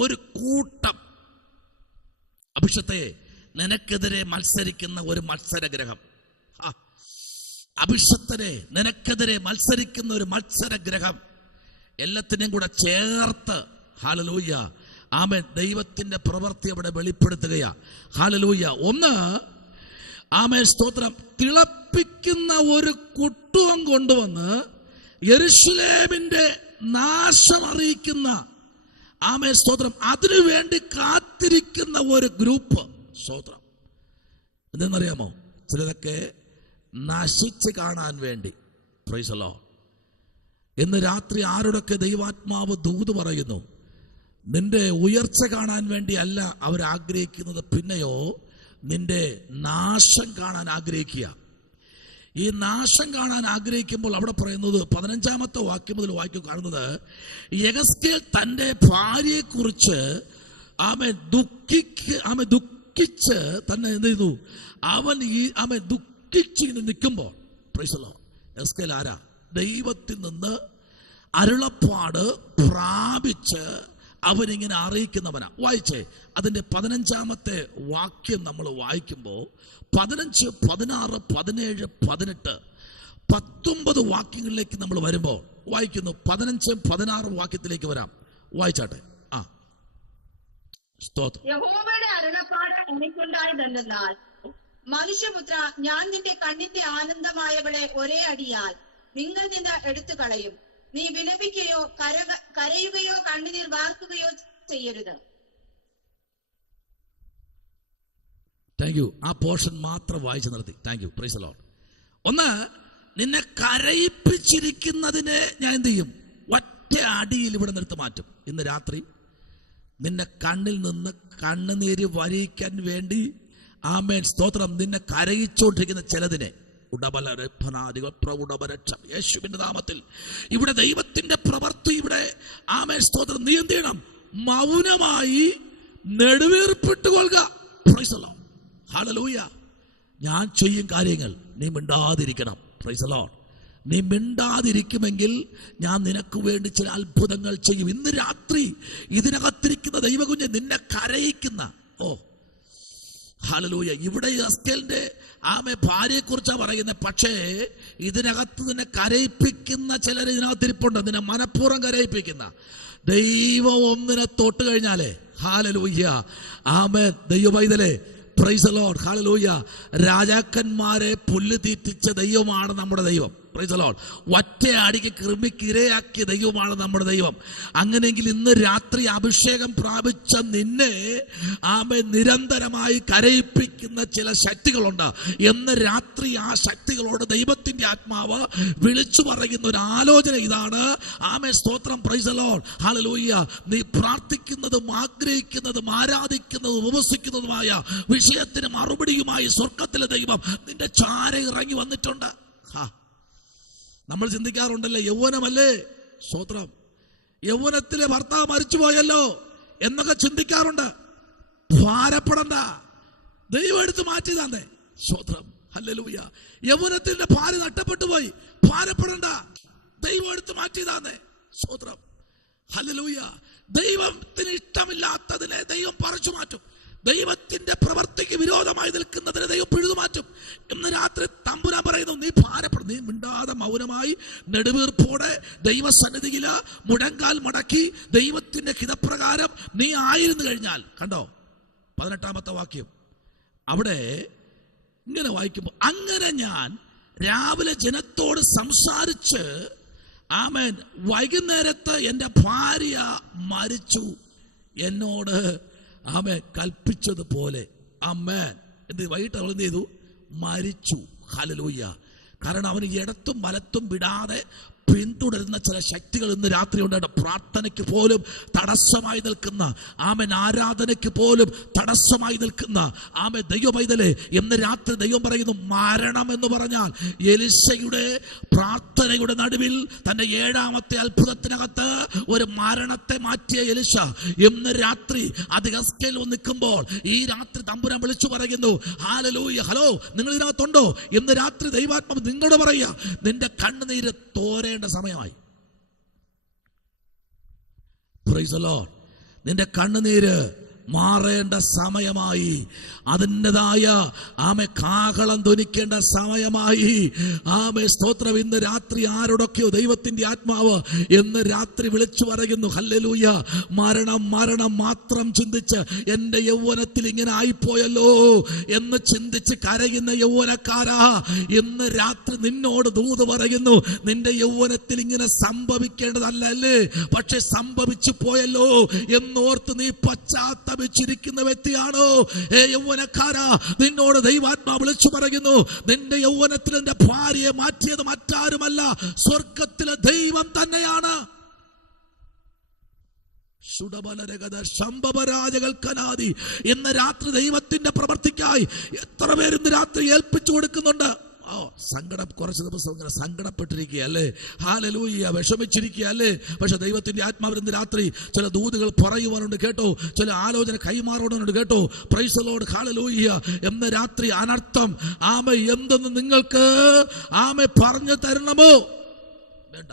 ഒരു കൂട്ടം അഭിഷത്തെ നിനക്കെതിരെ മത്സരിക്കുന്ന ഒരു മത്സരഗ്രഹം. അഭിഷത്തിനെ നിനക്കെതിരെ മത്സരിക്കുന്ന ഒരു മത്സരഗ്രഹം. എല്ലാത്തിനെയും കൂടെ ചേർത്ത്, ഹല്ലേലൂയ, ആമേൻ, ദൈവത്തിന്റെ പ്രവൃത്തി അവിടെ വെളിപ്പെടുത്തുകയാ. ഹല്ലേലൂയ. ഒന്ന്, ആമേൻ സ്തോത്രം, തിളപ്പിക്കുന്ന ഒരു കുട്ടുവം കൊണ്ടുവന്ന് യെരൂശലേമിന്റെ നാശം അറിയിക്കുന്ന, ആമേൻ സ്തോത്രം, അതിനു വേണ്ടി കാത്തിരിക്കുന്ന ഒരു ഗ്രൂപ്പ്. സ്തോത്രം. എന്തെന്നറിയാമോ? ചിലതൊക്കെ നശിച്ച് കാണാൻ വേണ്ടി. Price the Lord. ഇന്ന് രാത്രി ആരോടൊക്കെ ദൈവാത്മാവ് ദൂത് പറയുന്നു, നിന്റെ ഉയർച്ച കാണാൻ വേണ്ടി അല്ല അവർ ആഗ്രഹിക്കുന്നത്, പിന്നെയോ നിന്റെ നാശം കാണാൻ ആഗ്രഹിക്കുക. ഈ നാശം കാണാൻ ആഗ്രഹിക്കുമ്പോൾ അവിടെ പറയുന്നത് 15ാമത്തെ വാക്യം മുതൽ വാക്യം കാണുന്നത്, യെഹസ്കേൽ തന്റെ ഭാര്യയെ കുറിച്ച് ദുഃഖിച്ച് തന്നെ എന്ത് ചെയ്തു? അവൻ ദുഃഖിച്ച് നിൽക്കുമ്പോൾ, പ്രൈസ് ദി ലോർഡ്, യെഹസ്കേൽ ആരാ? ദൈവത്തിൽ നിന്ന് അരുളപ്പാട് പ്രാപിച്ച് അവനിങ്ങനെ അറിയിക്കുന്നവനാ. വായിച്ചേ, അതിന്റെ 15ാമത്തെ വാക്യം നമ്മൾ വായിക്കുമ്പോൾ 15, 16, 17, 18, 19 വാക്യങ്ങളിലേക്ക് നമ്മൾ വരുമ്പോൾ വായിക്കുന്നു. 15, 16 വാക്യത്തിലേക്ക് വരാം. വായിച്ചാട്ടെ. യഹോവയുടെ അരുളപ്പാട് എനിക്കുണ്ടായതെന്നാൽ, മനുഷ്യപുത്ര, ഞാൻ നിന്റെ കണ്ണിന്റെ ആനന്ദമായവളെ ഒരേ അടിയാൽ നിങ്ങൾ നിന്ന് എടുത്തു കളയും. നീ വിലപിക്കുകയോ കരയുകയോ കണ്ണുനീർ വാർക്കുകയോ ചെയ്യരുത്. Thank you. ആ പോർഷൻ മാത്രം വായിച്ചു നിർത്തി. Thank you. Price the Lord. ഒന്ന്, നിന്നെ കരയിപ്പിച്ചിരിക്കുന്നതിനെ ഞാൻ എന്ത് ചെയ്യും? ഒറ്റ അടിയിൽ ഇവിടെ നിർത്തി മാറ്റും. ഇന്ന് രാത്രി നിന്റെ കണ്ണിൽ നിന്ന് കണ്ണുനീര് വരിക്കാൻ വേണ്ടി, ആമേൻ സ്തോത്രം, നിന്നെ കരയിച്ചോണ്ടിരിക്കുന്ന ചിലതിനെ യേശുവിന്റെ നാമത്തിൽ ഇവിടെ ദൈവത്തിന്റെ പ്രവൃത്തി ഇവിടെ, ആമേൻ സ്തോത്രം, നീ എന്ത് ചെയ്യണം? മൗനമായി നെടുവീർപ്പിട്ടുകൊള്ളുക. Praise the lord. ഹല്ലേലൂയ. ഞാൻ ചെയ്യും കാര്യങ്ങൾ നീ മിണ്ടാതിരിക്കണം. Price the Lord. നീ മിണ്ടാതിരിക്കുമെങ്കിൽ ഞാൻ നിനക്ക് വേണ്ടി ചില അത്ഭുതങ്ങൾ ചെയ്യും. ഇന്ന് രാത്രി ഇതിനകത്തിരിക്കുന്ന ദൈവകുഞ്ഞ് നിന്നെ കരയിക്കുന്ന, ഹല്ലേലൂയ, ഇവിടെ യെഹസ്കേലിന്റെ ഭാര്യയെ കുറിച്ചാണ് പറയുന്നത്. പക്ഷേ ഇതിനകത്ത് നിന്നെ കരയിപ്പിക്കുന്ന ചിലർ ഇതിനകത്തിരിപ്പുണ്ട്. നിന്നെ മനഃപൂർവ്വം കരയിപ്പിക്കുന്ന. ദൈവം ഒന്നിനെ തൊട്ട് കഴിഞ്ഞാലേ, ഹല്ലേലൂയ, ആമേൻ, ദൈവ പൈതലേ, പ്രൈസ് ദി ലോർഡ്, ഹല്ലേലൂയ, രാജാക്കന്മാരെ പുല്ല് തീറ്റിച്ച ദൈവമാണ് നമ്മുടെ ദൈവം. Price the Lord. ഒറ്റ അടിക്ക് കൃമിക്കിരയാക്കിയ ദൈവമാണ് നമ്മുടെ ദൈവം. അങ്ങനെയെങ്കിൽ ഇന്ന് രാത്രി അഭിഷേകം പ്രാപിച്ച നിന്നെ നിരന്തരമായി കരയിപ്പിക്കുന്ന ചില ശക്തികളുണ്ട്. എന്ന് രാത്രി ആ ശക്തികളോട് ദൈവത്തിന്റെ ആത്മാവ് വിളിച്ചു പറയുന്ന ഒരു ആലോചന ഇതാണ്. സ്തോത്രം. Praise the lord. ഹല്ലേലൂയ. നീ പ്രാർത്ഥിക്കുന്നതും ആഗ്രഹിക്കുന്നതും ആരാധിക്കുന്നതും ഉപവസിക്കുന്നതുമായ വിഷയത്തിന് മറുപടിയുമായി സ്വർഗത്തിലെ ദൈവം നിന്റെ ചാര ഇറങ്ങി വന്നിട്ടുണ്ട്. നമ്മൾ ചിന്തിക്കാറുണ്ടല്ലേ, യൗവനമല്ലേ, സ്തോത്രം, യൗവനത്തിലെ ഭർത്താവ് മരിച്ചുപോയല്ലോ എന്നൊക്കെ ചിന്തിക്കാറുണ്ട്. ഭാരപ്പെടണ്ട, ദൈവം എടുത്ത് മാറ്റിയതാന്നേ. സ്തോത്രം. ഹല്ലേലൂയ. യൗവനത്തിന്റെ ഭാര്യ നഷ്ടപ്പെട്ടു പോയി, ഭാരപ്പെടണ്ട, ദൈവം എടുത്ത് മാറ്റിയതാന്നേ. സ്തോത്രം. ഹല്ലേലൂയ. ദൈവത്തിന് ഇഷ്ടമില്ലാത്തതിനെ ദൈവം പറിച്ചു മാറ്റും. ദൈവത്തിന്റെ പ്രവർത്തിക്ക് വിരോധമായി നിൽക്കുന്നതിനെ ദൈവം പിഴുതുമാറ്റും. ഇന്ന് രാത്രി തമ്പുരാൻ പറയുന്നു, നീ ഭാരപ്പെടും, നീ മിണ്ടാതെ മൗനമായി നെടുവീർപ്പോടെ ദൈവസന്നിധിയില് മുഴങ്കാൽ മടക്കി ദൈവത്തിന്റെ ഹിതപ്രകാരം നീ ആയിരുന്നു കഴിഞ്ഞാൽ, കണ്ടോ 18ാമത്തെ വാക്യം അവിടെ ഇങ്ങനെ വായിക്കുമ്പോൾ, അങ്ങനെ ഞാൻ രാവിലെ ജനത്തോട് സംസാരിച്ച് ആമേൻ വൈകുന്നേരത്ത് എൻ്റെ ഭാര്യ മരിച്ചു എന്നോട് ആമേൻ കൽപ്പിച്ചതുപോലെ. ആമേൻ എന്ത് വൈകിട്ട് അവൾ എന്ത് ചെയ്തു? മരിച്ചു. ഹല്ലേലൂയ. കാരണം അവന് ഇടത്തും വലത്തും വിടാതെ പിന്തുടരുന്ന ചില ശക്തികൾ ഇന്ന് രാത്രി ഉണ്ട്. പ്രാർത്ഥനയ്ക്ക് പോലും തടസ്സമായി നിൽക്കുന്ന, ആമേൻ ആരാധനയ്ക്ക് പോലും തടസ്സമായി നിൽക്കുന്ന ആമേൻ ദൈവമൈതലേ, ഇന്ന് രാത്രി ദൈവം പറയുന്നു, മരണം എന്ന് പറഞ്ഞാൽ എലിശയുടെ പ്രാർത്ഥനയുടെ നടുവിൽ തന്റെ 7ാമത്തെ അത്ഭുതത്തിനകത്ത് ഒരു മരണത്തെ മാറ്റിയ എലിശ ഇന്ന് രാത്രി അധികസ്കയിൽ നിൽക്കുമ്പോൾ ഈ രാത്രി തമ്പുരാൻ വിളിച്ചു പറയുന്നു, ഹല്ലേലൂയ. ഹലോ, നിങ്ങൾ ഇതിനകത്തുണ്ടോ? ഇന്ന് രാത്രി ദൈവാത്മാവ് നിങ്ങളോട് പറയുക, നിന്റെ കണ്ണുനീര് തോരേണ്ട സമയമായി. Price the Lord. നിന്റെ കണ്ണുനീര് മാറേണ്ട സമയമായി. അതിൻ്റെതായ ആമേ കാഹളം ധ്വനിക്കേണ്ട സമയമായി. ആമേ സ്തോത്രം. ഇന്ന് രാത്രി ആരോടൊക്കെയോ ദൈവത്തിന്റെ ആത്മാവ് ഇന്ന് രാത്രി വിളിച്ചു പറയുന്നു, ഹല്ലേലൂയ. മരണം മരണം മാത്രം ചിന്തിച്ച് എൻ്റെ യൗവനത്തിൽ ഇങ്ങനെ ആയിപ്പോയല്ലോ എന്ന് ചിന്തിച്ച് കരയുന്ന യൗവനക്കാരാ, ഇന്ന് രാത്രി നിന്നോട് ദൂത് പറയുന്നു, നിന്റെ യൗവനത്തിൽ ഇങ്ങനെ സംഭവിക്കേണ്ടതല്ലേ, പക്ഷെ സംഭവിച്ചു പോയല്ലോ എന്നോർത്ത് നീ പശ്ചാത്തപിച്ചിരിക്കുന്ന വ്യക്തിയാണോ? യൗവനക്കാരാ, നിന്നോട് ദൈവാത്മാവ് വിളിച്ചു പറയുന്നു, നിന്റെ യൗവനത്തിൽ നിന്റെ ഭാര്യയെ മാറ്റിയത് മറ്റാരുമല്ല, സ്വർഗത്തിലെ ദൈവം തന്നെയാണ്. ശംഭവരാജകൽക്കനാദി. ഇന്ന് രാത്രി ദൈവത്തിന്റെ പ്രവർത്തിക്കായി എത്ര പേര് ഇന്ന് രാത്രി ഏൽപ്പിച്ചു കൊടുക്കുന്നുണ്ട്. സങ്കടം, കുറച്ച് ദിവസം ഇങ്ങനെ സങ്കടപ്പെട്ടിരിക്കുക അല്ലേ, ഹല്ലേലൂയ, വിഷമിച്ചിരിക്കുക അല്ലേ. പക്ഷെ ദൈവത്തിന്റെ ആത്മാവിൽ ഇന്ന് രാത്രി ചില ദൂതുകൾ പറയുവാനുണ്ട് കേട്ടോ, ചില ആലോചന കൈമാറുവാനുണ്ട് കേട്ടോ. Price the lord, hallelujah. എന്ന് രാത്രി അനർത്ഥം ആമ എന്തെന്ന് നിങ്ങൾക്ക് ആമ പറഞ്ഞു തരണമോ? വേണ്ട.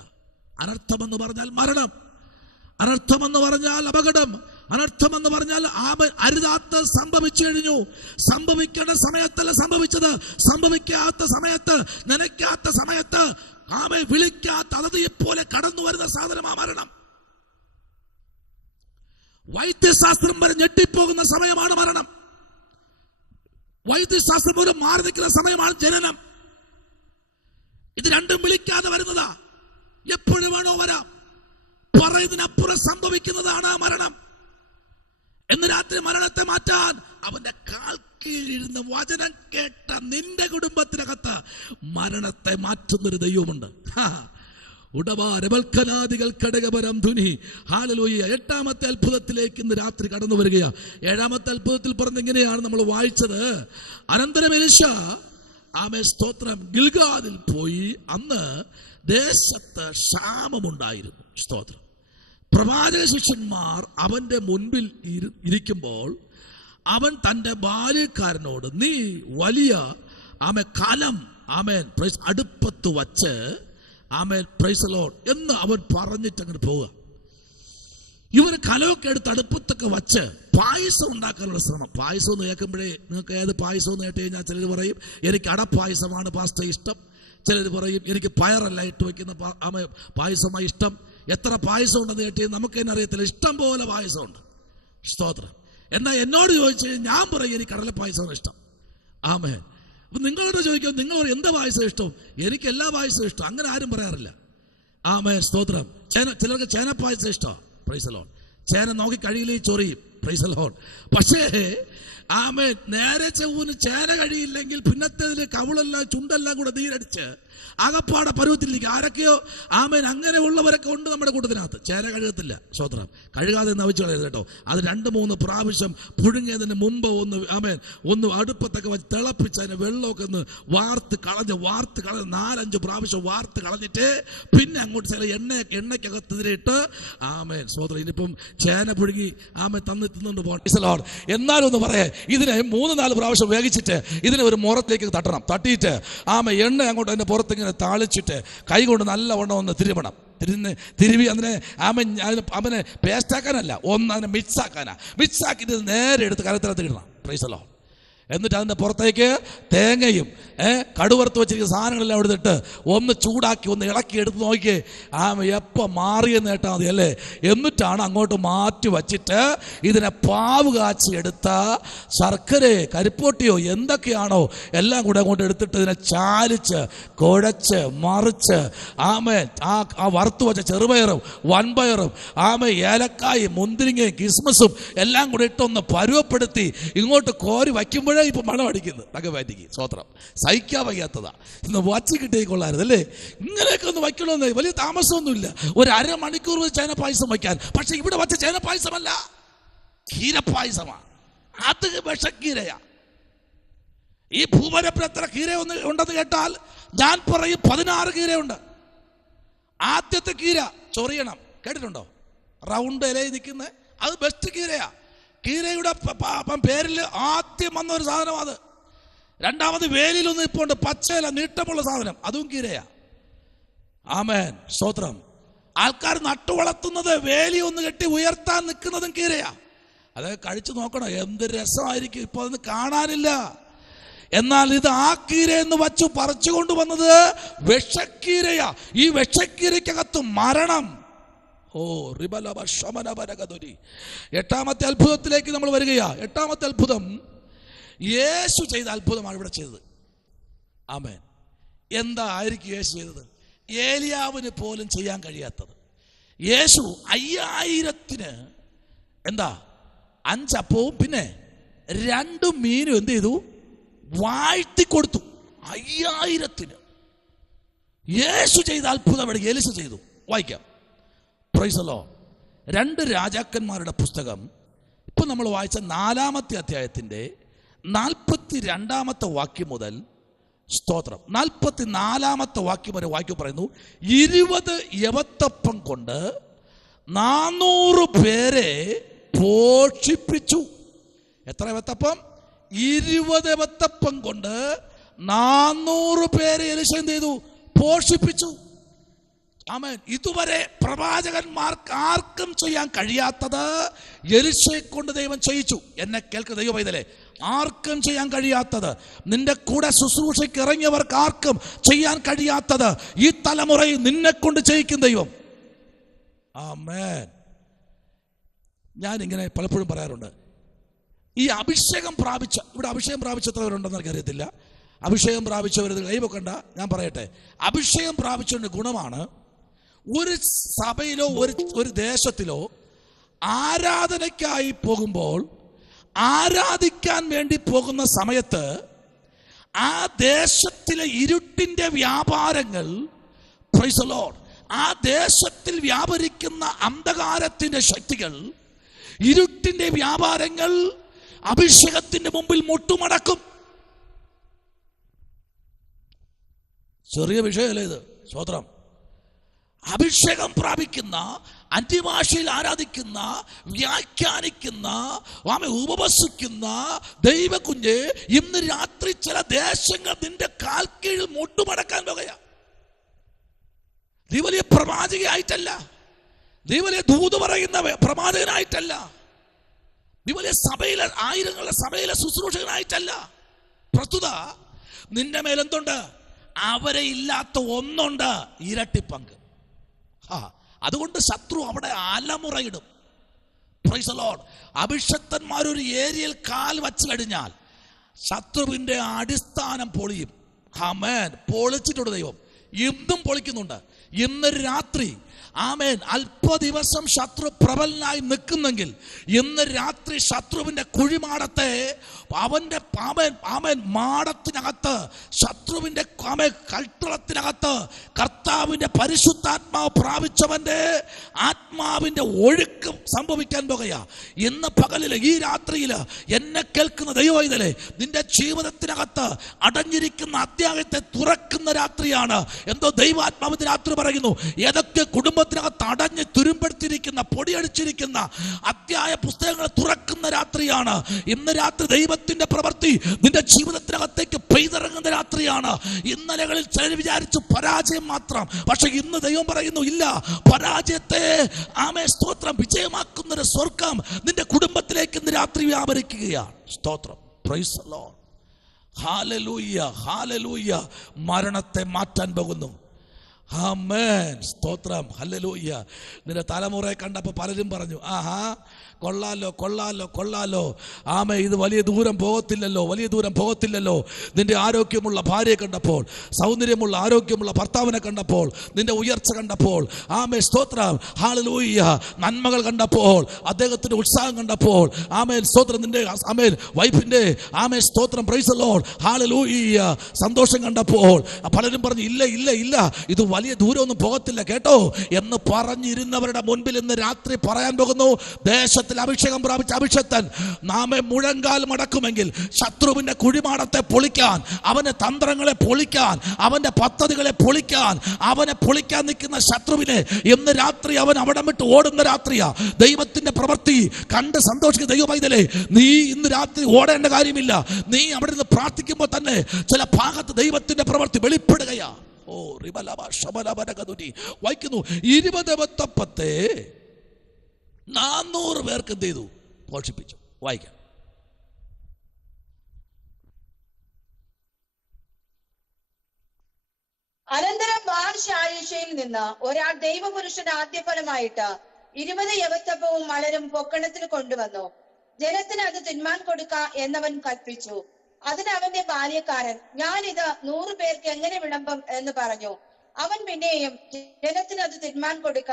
അനർത്ഥമെന്ന് പറഞ്ഞാൽ മരണം, അനർത്ഥമെന്ന് പറഞ്ഞാൽ അപകടം, അനർത്ഥമെന്ന് പറഞ്ഞാൽ അരുതാത്ത സംഭവിച്ചു കഴിഞ്ഞു. സംഭവിക്കേണ്ട സമയത്തല്ല സംഭവിച്ചത്. സംഭവിക്കാത്ത സമയത്ത്, നനയ്ക്കാത്ത സമയത്ത്, ആമേ വിളിക്കാത്ത അതിഥിയെ പോലെ കടന്നു വരുന്ന സാധനമാ മരണം. വൈദ്യശാസ്ത്രം വരെ ഞെട്ടിപ്പോകുന്ന സമയമാണ് മരണം. വൈദ്യശാസ്ത്രം പോലും മാറി നിൽക്കുന്ന സമയമാണ് ജനനം. ഇത് രണ്ടും വിളിക്കാതെ വരുന്നതാ. എപ്പോഴും വേണോ വരാം. പറയുന്നതിനപ്പുറം സംഭവിക്കുന്നതാണ് ആ മരണം. എന്ന് രാത്രി മരണത്തെ മാറ്റാൻ അവന്റെ കാൽ കീഴിരുന്ന വചനം കേട്ട നിന്റെ കുടുംബത്തിനകത്ത് മരണത്തെ മാറ്റുന്നൊരു ദൈവമുണ്ട്. ഹല്ലേലൂയ. 8ാമത്തെ അത്ഭുതത്തിലേക്ക് ഇന്ന് രാത്രി കടന്നു വരികയാ. 7ാമത്തെ അത്ഭുതത്തിൽ പറഞ്ഞിങ്ങനെയാണ് നമ്മൾ വായിച്ചത്. അനന്തരം എലിശ ആമേ സ്തോത്രം ഗിൽഗാദിൽ പോയി. അന്ന് ദേശത്ത് ക്ഷാമമുണ്ടായിരുന്നു. സ്തോത്രം. പ്രവാചക ശിഷ്യന്മാർ അവന്റെ മുൻപിൽ ഇരിക്കുമ്പോൾ അവൻ തന്റെ ബാല്യക്കാരനോട്, നീ വലിയ കലം അടുപ്പത്ത് വച്ച് പ്രൈസ് ദി ലോർഡ് എന്ന് അവൻ പറഞ്ഞിട്ട് അങ്ങോട്ട് പോവുക. ഇവർ കലമൊക്കെ എടുത്ത് അടുപ്പത്തൊക്കെ വച്ച് പായസം ഉണ്ടാക്കാനുള്ള ശ്രമം. പായസം എന്ന് കേൾക്കുമ്പോഴേ നിങ്ങൾക്ക് ഏത് പായസം എന്ന് കേട്ട് കഴിഞ്ഞാൽ ചിലർ പറയും, എനിക്ക് അടപ്പായസമാണ് പാസ്റ്റർ ഇഷ്ടം. ചിലർ പറയും, എനിക്ക് പയറല്ല ഇട്ട് വയ്ക്കുന്ന പായസമായി ഇഷ്ടം. എത്ര പായസം ഉണ്ടെന്ന് കേട്ടി നമുക്ക് തന്നെ അറിയത്തില്ല. ഇഷ്ടം പോലെ പായസമുണ്ട്. സ്തോത്രം. എന്നാൽ എന്നോട് ചോദിച്ചു ഞാൻ പറയും, എനിക്ക് കടല പായസമാണ് ഇഷ്ടം. ആമേൻ. അപ്പൊ നിങ്ങളോട് ചോദിക്കും, നിങ്ങൾ എന്താ പായസം ഇഷ്ടം? എനിക്ക് എല്ലാ പായസവും ഇഷ്ടം. അങ്ങനെ ആരും പറയാറില്ല. ആമേൻ. സ്തോത്രം. ചിലർക്ക് ചേന പായസം ഇഷ്ടമാണ്. Price the Lord. ചേന നോക്കി കഴിയില്ലേ ചൊറിയും. Price the Lord. പക്ഷേ ആമേൻ, നേരെ ചൊവ്വന് ചേന കഴിയില്ലെങ്കിൽ പിന്നത്തേതില് കവിളെല്ലാം ചുണ്ടെല്ലാം കൂടെ നീരടിച്ച് അകപ്പാടെ പരുവത്തിലേക്ക് ആരൊക്കെയോ ആമേൻ അങ്ങനെ ഉള്ളവരൊക്കെ ഉണ്ട് നമ്മുടെ കൂട്ടത്തിനകത്ത്. ചേന കഴുകത്തില്ല. സ്തോത്രം. കഴുകാതെ നവിച്ചു കളയരുത് കേട്ടോ. അത് 2-3 പ്രാവശ്യം പുഴുങ്ങിയതിന് മുമ്പ് ഒന്ന് അടുപ്പത്തൊക്കെ വെച്ച് തിളപ്പിച്ച് അതിന് വെള്ളമൊക്കെ ഒന്ന് വാർത്ത് കളഞ്ഞ് 4-5 പ്രാവശ്യം വാർത്ത് കളഞ്ഞിട്ട് പിന്നെ അങ്ങോട്ട് ചില എണ്ണയ്ക്കകത്തിട്ട് ആമേൻ. സ്തോത്രം. ഇനിയിപ്പം ചേന പുഴുങ്ങി ആമേൻ തിന്നുകൊണ്ട് പോകണം. എന്നാലും ഒന്ന് പറയാം, ഇതിനെ 3-4 പ്രാവശ്യം വേവിച്ചിട്ട് ഇതിനെ ഒരു മുറത്തേക്ക് തട്ടണം. തട്ടിയിട്ട് എണ്ണ അങ്ങോട്ട് അതിന്റെ പുറത്ത് ഇങ്ങനെ താളിച്ചിട്ട് കൈ കൊണ്ട് നല്ലവണ്ണം ഒന്ന് തിരുമണം. തിരുവി അതിനെ അവനെ പേസ്റ്റാക്കാനല്ല, അതിനെ മിക്സാക്കാനാ. മിക്സാക്കിയിട്ട് നേരെ എടുത്ത് കരത്തിനകത്ത് ഇടണം. Price the Lord. എന്നിട്ട് അതിൻ്റെ പുറത്തേക്ക് തേങ്ങയും കടുവറുത്ത് വെച്ചിരിക്കുന്ന സാധനങ്ങളെല്ലാം എടുത്തിട്ട് ഒന്ന് ചൂടാക്കി ഒന്ന് ഇളക്കി എടുത്ത് നോക്കി എപ്പോൾ മാറിയെന്ന് കേട്ടാൽ മതി അല്ലേ. എന്നിട്ടാണ് അങ്ങോട്ട് മാറ്റി വച്ചിട്ട് ഇതിനെ പാവ് കാച്ചി എടുത്ത ശർക്കരയോ കരിപ്പോട്ടിയോ എന്തൊക്കെയാണോ എല്ലാം കൂടെ അങ്ങോട്ട് എടുത്തിട്ട് ഇതിനെ ചാലിച്ച് കുഴച്ച് മറിച്ച് ആ വറുത്ത് വെച്ച ചെറുപയറും വൻപയറും ഏലക്കായും മുന്തിരിങ്ങയും കിസ്മസും എല്ലാം കൂടെ ഇട്ടൊന്ന് പരുവപ്പെടുത്തി ഇങ്ങോട്ട് കോരി വയ്ക്കുമ്പോഴേ ഇപ്പൊ മണം അടിക്കുന്നത്. ഭഗവാനിക്ക് സ്വത്രം. സഹിക്കാൻ വയ്യാത്തതാ. ഇന്ന് വച്ച് കിട്ടിക്കൊള്ളായിരുന്നു അല്ലേ. ഇങ്ങനെയൊക്കെ ഒന്ന് വയ്ക്കണമെന്ന് വലിയ താമസമൊന്നുമില്ല. ഒരു അരമണിക്കൂർ ചേന പായസം വയ്ക്കാൻ. പക്ഷെ ഇവിടെ വച്ച ചേന പായസമല്ല, കീരപ്പായസമാണ്. അത് വിഷക്കീരയാ. ഈ ഭൂപരപ്പിൽ എത്ര കീര ഉണ്ടെന്ന് കേട്ടാൽ ഞാൻ പറയും 16 കീരയുണ്ട്. ആദ്യത്തെ കീര ചൊറിയണം, കേട്ടിട്ടുണ്ടോ? റൗണ്ട് ഇലയിൽ നിൽക്കുന്നത് അത് ബെസ്റ്റ് കീരയാ. കീരയുടെ പേരിൽ ആദ്യം വന്ന ഒരു സാധനം അത്. രണ്ടാമത് വേലിയിലൊന്നും ഇപ്പോൾ ഉണ്ട്, പച്ചയില നീട്ടമുള്ള സാധനം, അതും കീരയാ. ആമേൻ, സ്തോത്രം. ആൾക്കാർ നട്ടു വളർത്തുന്നത് വേലി ഒന്ന് കെട്ടി ഉയർത്താൻ നിൽക്കുന്നതും കീരയാ. അതൊക്കെ കഴിച്ചു നോക്കണം, എന്ത് രസമായിരിക്കും. ഇപ്പൊ അതൊന്നും കാണാനില്ല. എന്നാൽ ഇത് ആ കീര എന്ന് വച്ചു പറിച്ചു കൊണ്ടുവന്നത് വിഷക്കീരയാ. ഈ വിഷക്കീരയ്ക്കകത്ത് മരണം. എട്ടാമത്തെ അത്ഭുതത്തിലേക്ക് നമ്മൾ വരികയാ. എട്ടാമത്തെ അത്ഭുതം യേശു ചെയ്ത അത്ഭുതമാണ് ഇവിടെ ചെയ്തത്. ആമേൻ. എന്താ ആയിരിക്കും യേശു ചെയ്തത്? ഏലിയാവിന് പോലും ചെയ്യാൻ കഴിയാത്തത്. യേശു 5000-ന് 5 അപ്പവും പിന്നെ 2 മീനും എന്ത് ചെയ്തു? വാഴ്ത്തിക്കൊടുത്തു. 5000-ന് യേശു ചെയ്ത അത്ഭുതം ഇവിടെ എലിശ ചെയ്തു. വായിക്കാം. Price the Lord. 2 രാജാക്കന്മാരുടെ പുസ്തകം ഇപ്പൊ നമ്മൾ വായിച്ച 4-ാമത്തെ അധ്യായത്തിന്റെ 42-ാമത്തെ വാക്യം മുതൽ, സ്തോത്രം, 44-ാമത്തെ വാക്യം വരെ വാക്യം പറയുന്നു. 20 യവത്തപ്പം കൊണ്ട് 400 പേരെ പോഷിപ്പിച്ചു. എത്ര യവത്തപ്പം? 20 യവത്തപ്പം കൊണ്ട് 400 പേരെ എലിശ എന്ത് ചെയ്തു? പോഷിപ്പിച്ചു. ആമേൻ. ഇതുവരെ പ്രവാചകന്മാർക്ക് ആർക്കും ചെയ്യാൻ കഴിയാത്തത് എലിശയെ കൊണ്ട് ദൈവം ചെയ്യിച്ചു. എന്നെ കേൾക്കുന്ന ദൈവ പൈതലേ, ആർക്കും ചെയ്യാൻ കഴിയാത്തത്, നിന്റെ കൂടെ ശുശ്രൂഷയ്ക്ക് ഇറങ്ങിയവർക്ക് ആർക്കും ചെയ്യാൻ കഴിയാത്തത് ഈ തലമുറയിൽ നിന്നെ കൊണ്ട് ചെയ്യിക്കും ദൈവം. ആമേൻ. ഞാനിങ്ങനെ പലപ്പോഴും പറയാറുണ്ട്, ഈ അഭിഷേകം പ്രാപിച്ച, ഇവിടെ അഭിഷേകം പ്രാപിച്ചവരുണ്ടെന്ന് എനിക്കറിയത്തില്ല. അഭിഷേകം പ്രാപിച്ചവർ കൈവെക്കണ്ട, ഞാൻ പറയട്ടെ. അഭിഷേകം പ്രാപിച്ചതിൻ്റെ ഗുണമാണ്, ഒരു സഭയിലോ ഒരു ദേശത്തിലോ ആരാധനയ്ക്കായി പോകുമ്പോൾ, ആരാധിക്കാൻ വേണ്ടി പോകുന്ന സമയത്ത് ആ ദേശത്തിലെ ഇരുട്ടിന്റെ വ്യാപാരങ്ങൾ, പ്രൈസ് ദി ലോർഡ്, ആ ദേശത്തിൽ വ്യാപരിക്കുന്ന അന്ധകാരത്തിന്റെ ശക്തികൾ, ഇരുട്ടിന്റെ വ്യാപാരങ്ങൾ അഭിഷേകത്തിന്റെ മുമ്പിൽ മുട്ടുമടക്കും. ചെറിയ വിഷയമല്ലേ ഇത്, സ്തോത്രം. അഭിഷേകം പ്രാപിക്കുന്ന, അന്യഭാഷയിൽ ആരാധിക്കുന്ന, വ്യാഖ്യാനിക്കുന്ന, ഉപവസിക്കുന്ന ദൈവകുഞ്ഞ് ഇന്ന് രാത്രി ചില ദേശങ്ങൾ നിന്റെ കാൽ കീഴിൽ മുട്ടുമടക്കാൻ പോകുകയാ. നീ വലിയ പ്രവാചകയായിട്ടല്ല, നീ വലിയ ദൂത് പറയുന്ന പ്രവാചകനായിട്ടല്ല, നീ വലിയ സഭയിലെ ആയിരങ്ങളുടെ സഭയിലെ ശുശ്രൂഷകനായിട്ടല്ല. പ്രസ്തുത നിന്റെ മേലെന്തുണ്ട്? അവരെ ഇല്ലാത്ത ഒന്നുണ്ട്, ഇരട്ടിപ്പങ്ക്. അതുകൊണ്ട് ശത്രു അവിടെ അലമുറയിടും. Praise the lord. അഭിഷക്തന്മാർ ഒരു ഏരിയയിൽ കാൽ വച്ചു കഴിഞ്ഞാൽ ശത്രുവിന്റെ അടിസ്ഥാനം പൊളിയും. ആമേൻ. പൊളിച്ചിട്ടുണ്ട് ദൈവം, ഇന്നും പൊളിക്കുന്നുണ്ട്. ഇന്ന് രാത്രി ആമേൻ, അല്പ ദിവസം ശത്രു പ്രബലനായി നിൽക്കുന്നെങ്കിൽ ഇന്ന് രാത്രി ശത്രുവിന്റെ കുഴിമാടത്തെ, അവന്റെ ആമേൻ മാടത്തിനകത്ത്, ശത്രുവിന്റെ കൽത്തളത്തിനകത്ത് കർത്താവിന്റെ പരിശുദ്ധാത്മാവ് പ്രാപിച്ചവന്റെ ആത്മാവിന്റെ ഒഴുക്ക് സംഭവിക്കാൻ പോകുകയാ. ഇന്ന് പകലില്, ഈ രാത്രിയില് എന്നെ കേൾക്കുന്ന ദൈവവൈതലേ, നിന്റെ ജീവിതത്തിനകത്ത് അടഞ്ഞിരിക്കുന്ന അധ്യായത്തെ തുറക്കുന്ന രാത്രിയാണ്. എന്തോ ദൈവാത്മാവിന്റെ രാത്രി പറയുന്നു, ഏതൊക്കെ കുടുംബത്തിനകത്ത് അടഞ്ഞ് തുരുമ്പെടുത്തിരിക്കുന്ന പൊടിയടിച്ചിരിക്കുന്ന അധ്യായ പുസ്തകങ്ങൾ തുറക്കുന്ന രാത്രിയാണ് ഇന്ന് രാത്രി. ദൈവത്തിന്റെ പ്രവൃത്തി നിന്റെ ജീവിതത്തിനകത്തേക്ക് പെയ്തിറങ്ങുന്ന രാത്രിയാണ്. ഇന്നലകളിൽ ചിലർ വിചാരിച്ചു പരാജയം മാത്രം, പക്ഷെ ഇന്ന് ദൈവം പറയുന്നു ഇല്ല, പരാജയത്തെ സ്തോത്രം വിജയമാക്കുന്നൊരു സ്വർഗം നിന്റെ കുടുംബത്തിലേക്ക് ഇന്ന് രാത്രി വ്യാപരിക്കുകയാണ്. സ്തോത്രം, praise the lord, hallelujah, hallelujah. മരണത്തെ മാറ്റാൻ പോകുന്നു. ആമേൻ, സ്തോത്രം, ഹല്ലേലൂയ. നിന്റെ തലമുറയെ കണ്ടപ്പോൾ പലരും പറഞ്ഞു, ആഹാ കൊള്ളാലോ കൊള്ളാലോ കൊള്ളാലോ, ആമേ ഇത് വലിയ ദൂരം പോകത്തില്ലല്ലോ. നിന്റെ ആരോഗ്യമുള്ള ഭാര്യയെ കണ്ടപ്പോൾ, സൗന്ദര്യമുള്ള ആരോഗ്യമുള്ള ഭർത്താവിനെ കണ്ടപ്പോൾ, നിന്റെ ഉയർച്ച കണ്ടപ്പോൾ, ആമേ സ്തോത്രം, ഹല്ലേലൂയ, നന്മകൾ കണ്ടപ്പോൾ, അദ്ദേഹത്തിന്റെ ഉത്സാഹം കണ്ടപ്പോൾ, ആമേൻ സ്തോത്രം, നിന്റെ ആമേൻ വൈഫിന്റെ ആമേ സ്തോത്രം, പ്രൈസ് ദി ലോർഡ്, ഹല്ലേലൂയ, സന്തോഷം കണ്ടപ്പോൾ പലരും പറഞ്ഞു ഇല്ല ഇത് വലിയ ദൂരമൊന്നും പോകത്തില്ല കേട്ടോ എന്ന് പറഞ്ഞിരുന്നവരുടെ മുൻപിൽ ഇന്ന് രാത്രി പറയാൻ പോകുന്നു, ദേശത്തിൽ അഭിഷേകം പ്രാപിച്ച അഭിഷക്തൻ നാമെ മുഴങ്കാൽ മടക്കുമെങ്കിൽ ശത്രുവിന്റെ കുഴിമാടത്തെ പൊളിക്കാൻ, അവന്റെ തന്ത്രങ്ങളെ പൊളിക്കാൻ, അവന്റെ പദ്ധതികളെ പൊളിക്കാൻ, അവനെ പൊളിക്കാൻ നിൽക്കുന്ന ശത്രുവിനെ ഇന്ന് രാത്രി അവൻ അവിടം വിട്ട് ഓടുന്ന രാത്രിയാ. ദൈവത്തിന്റെ പ്രവൃത്തി കണ്ട് സന്തോഷിക്കുന്ന ദൈവ പൈതലേ, നീ ഇന്ന് രാത്രി ഓടേണ്ട കാര്യമില്ല. നീ അവിടെ നിന്ന് പ്രാർത്ഥിക്കുമ്പോൾ തന്നെ ചില ഭാഗത്ത് ദൈവത്തിന്റെ പ്രവൃത്തി വെളിപ്പെടുകയാ. ഓ വായിക്കുന്നു, 20 വത്തപ്പത്തെ 400 പേർക്ക് എന്ത് ചെയ്തു? പോഷിപ്പിച്ചു. വായിക്കാം. അനന്തരം ബാൽശാലീശയിൽ നിന്ന് ഒരാൾ ദൈവപുരുഷന്റെ ആദ്യഫലമായിട്ട് 20 യവത്തപ്പവും മലരും പൊക്കണത്തിൽ കൊണ്ടുവന്നു. ജനത്തിന് അത് തിന്മാൻ കൊടുക്ക എന്നവൻ കൽപ്പിച്ചു. അതിന് അവന്റെ ബാല്യക്കാരൻ, ഞാനിത് 100 പേർക്ക് എങ്ങനെ വിളമ്പും എന്ന് പറഞ്ഞു. അവൻ പിന്നെയും, ജനത്തിന് അത് തിന്മാൻ കൊടുക്ക,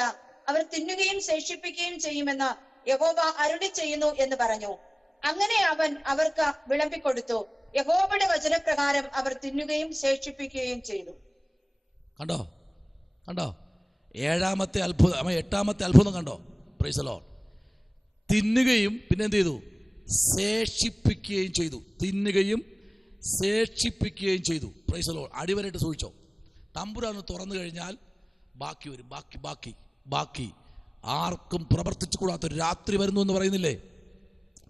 അവർ തിന്നുകയും ശേഷിപ്പിക്കുകയും ചെയ്യുമെന്ന് യഹോവ അരുളി ചെയ്യുന്നു എന്ന് പറഞ്ഞു. അങ്ങനെ അവൻ അവർക്ക് വിളമ്പിക്കൊടുത്തു. യഹോവയുടെ വചനപ്രകാരം അവർ തിന്നുകയും ശേഷിപ്പിക്കുകയും ചെയ്തു. കണ്ടോ 7ാമത്തെ അത്ഭുതം, 8ാമത്തെ അത്ഭുതം കണ്ടോ? Price the Lord. തിന്നുകയും പിന്നെ എന്ത് ചെയ്തു? ശേഷിപ്പിക്കുകയും ചെയ്തു. തിന്നുകയും ശേഷിപ്പിക്കുകയും ചെയ്തു. Price the Lord. അടിവരായിട്ട് സൂക്ഷിച്ചോ. തമ്പുരാന് തുറന്നു കഴിഞ്ഞാൽ ബാക്കി വരും. ബാക്കി ആർക്കും പ്രവർത്തിച്ചു കൂടാത്തൊരു രാത്രി വരുന്നു എന്ന് പറയുന്നില്ലേ?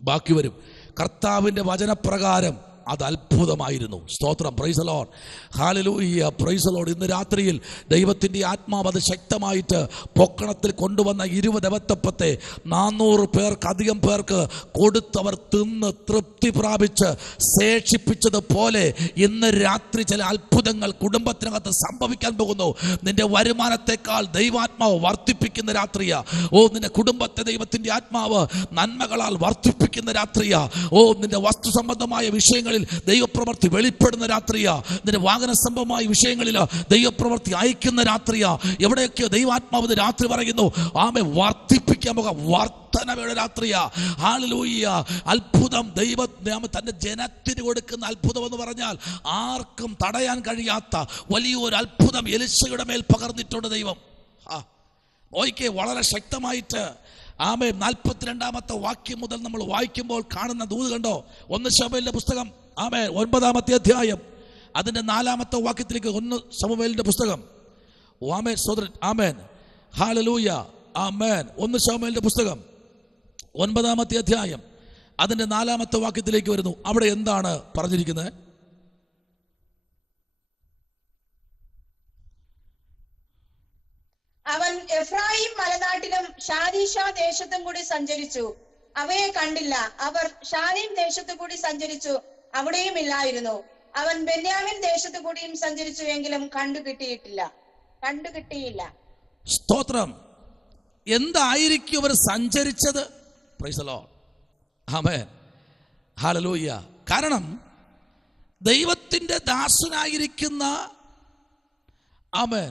ബാക്കി വരും. കർത്താവിന്റെ വചനപ്രകാരം അത് അത്ഭുതമായിരുന്നു. സ്തോത്രം, praise the lord, hallelujah, praise the Lord. ഇന്ന് രാത്രിയിൽ ദൈവത്തിൻ്റെ ആത്മാവ് അത് ശക്തമായിട്ട് പൊക്കണത്തിൽ കൊണ്ടുവന്ന 20 യവത്തപ്പത്തെ 400 പേർക്ക് അധികം പേർക്ക് കൊടുത്തവർ തിന്ന് തൃപ്തി പ്രാപിച്ച് ശേഷിപ്പിച്ചതുപോലെ ഇന്ന് രാത്രി ചില അത്ഭുതങ്ങൾ കുടുംബത്തിനകത്ത് സംഭവിക്കാൻ പോകുന്നു. നിന്റെ വരുമാനത്തെക്കാൾ ദൈവാത്മാവ് വർദ്ധിപ്പിക്കുന്ന രാത്രിയാ. നിന്റെ കുടുംബത്തെ ദൈവത്തിൻ്റെ ആത്മാവ് നന്മകളാൽ വർദ്ധിപ്പിക്കുന്ന രാത്രിയാ. നിന്റെ വസ്തു സംബന്ധമായ വിഷയങ്ങളിൽ ദൈവപ്രവൃത്തി വെളിപ്പെടുന്ന രാത്രിയാ. നിന്റെ വാഹന സംബന്ധമായ വിഷയങ്ങളിൽ ദൈവപ്രവൃത്തി അയക്കുന്ന രാത്രിയാ. എവിടെയൊക്കെയോ ദൈവാത്മാവ് രാത്രി പറയുന്നു, ആമേ വർദ്ധിപ്പിക്കാൻ പോകാം. വർദ്ധനയുടെ രാത്രിയാ. ഹല്ലേലൂയ. അത്ഭുതം ദൈവം തന്റെ ജനത്തിന് കൊടുക്കുന്ന അത്ഭുതം എന്ന് പറഞ്ഞാൽ ആർക്കും തടയാൻ കഴിയാത്ത വലിയൊരു അത്ഭുതം എലിശയുടെ മേൽ പകർന്നിട്ടുണ്ട് ദൈവം. ഓയ്ക്ക് വളരെ ശക്തമായിട്ട് ആമേ 42ാമത്തെ വാക്യം മുതൽ നമ്മൾ വായിക്കുമ്പോൾ കാണുന്ന ദൂത് കണ്ടോ? 1 ശമൂവേലിന്റെ പുസ്തകം ആമേ 9ാമത്തെ അധ്യായം അതിന്റെ 4ാമത്തെ വാക്യത്തിലേക്ക് 1 ശമൂവേലിന്റെ പുസ്തകം. ആമേൻ സോദരൻ, ആമേൻ, ഹല്ലേലൂയ, ആമേൻ. 1 ശമൂവേലിന്റെ പുസ്തകം 9ാമത്തെ അധ്യായം അതിന്റെ 4ാമത്തെ വാക്യത്തിലേക്ക് വരുന്നു. അവിടെ എന്താണ് പറഞ്ഞിരിക്കുന്നത്? അവൻ എഫ്രായിം മലനാട്ടിലും ഷാദീഷ ദേശത്തും കൂടി സഞ്ചരിച്ചു, അവയെ കണ്ടില്ല. അവർ ഷാലീം ദേശത്തു കൂടി സഞ്ചരിച്ചു, അവിടെയും ഇല്ലായിരുന്നു. അവൻ ബെന്യാമിൻ ദേശത്തു കൂടിയും സഞ്ചരിച്ചു, എങ്കിലും കണ്ടുകിട്ടിയില്ല. സ്തോത്രം. എന്തായിരിക്കും അവർ സഞ്ചരിച്ചത്? Price the lord, amen, hallelujah. കാരണം ദൈവത്തിന്റെ ദാസനായിരിക്കുന്ന ആമേൻ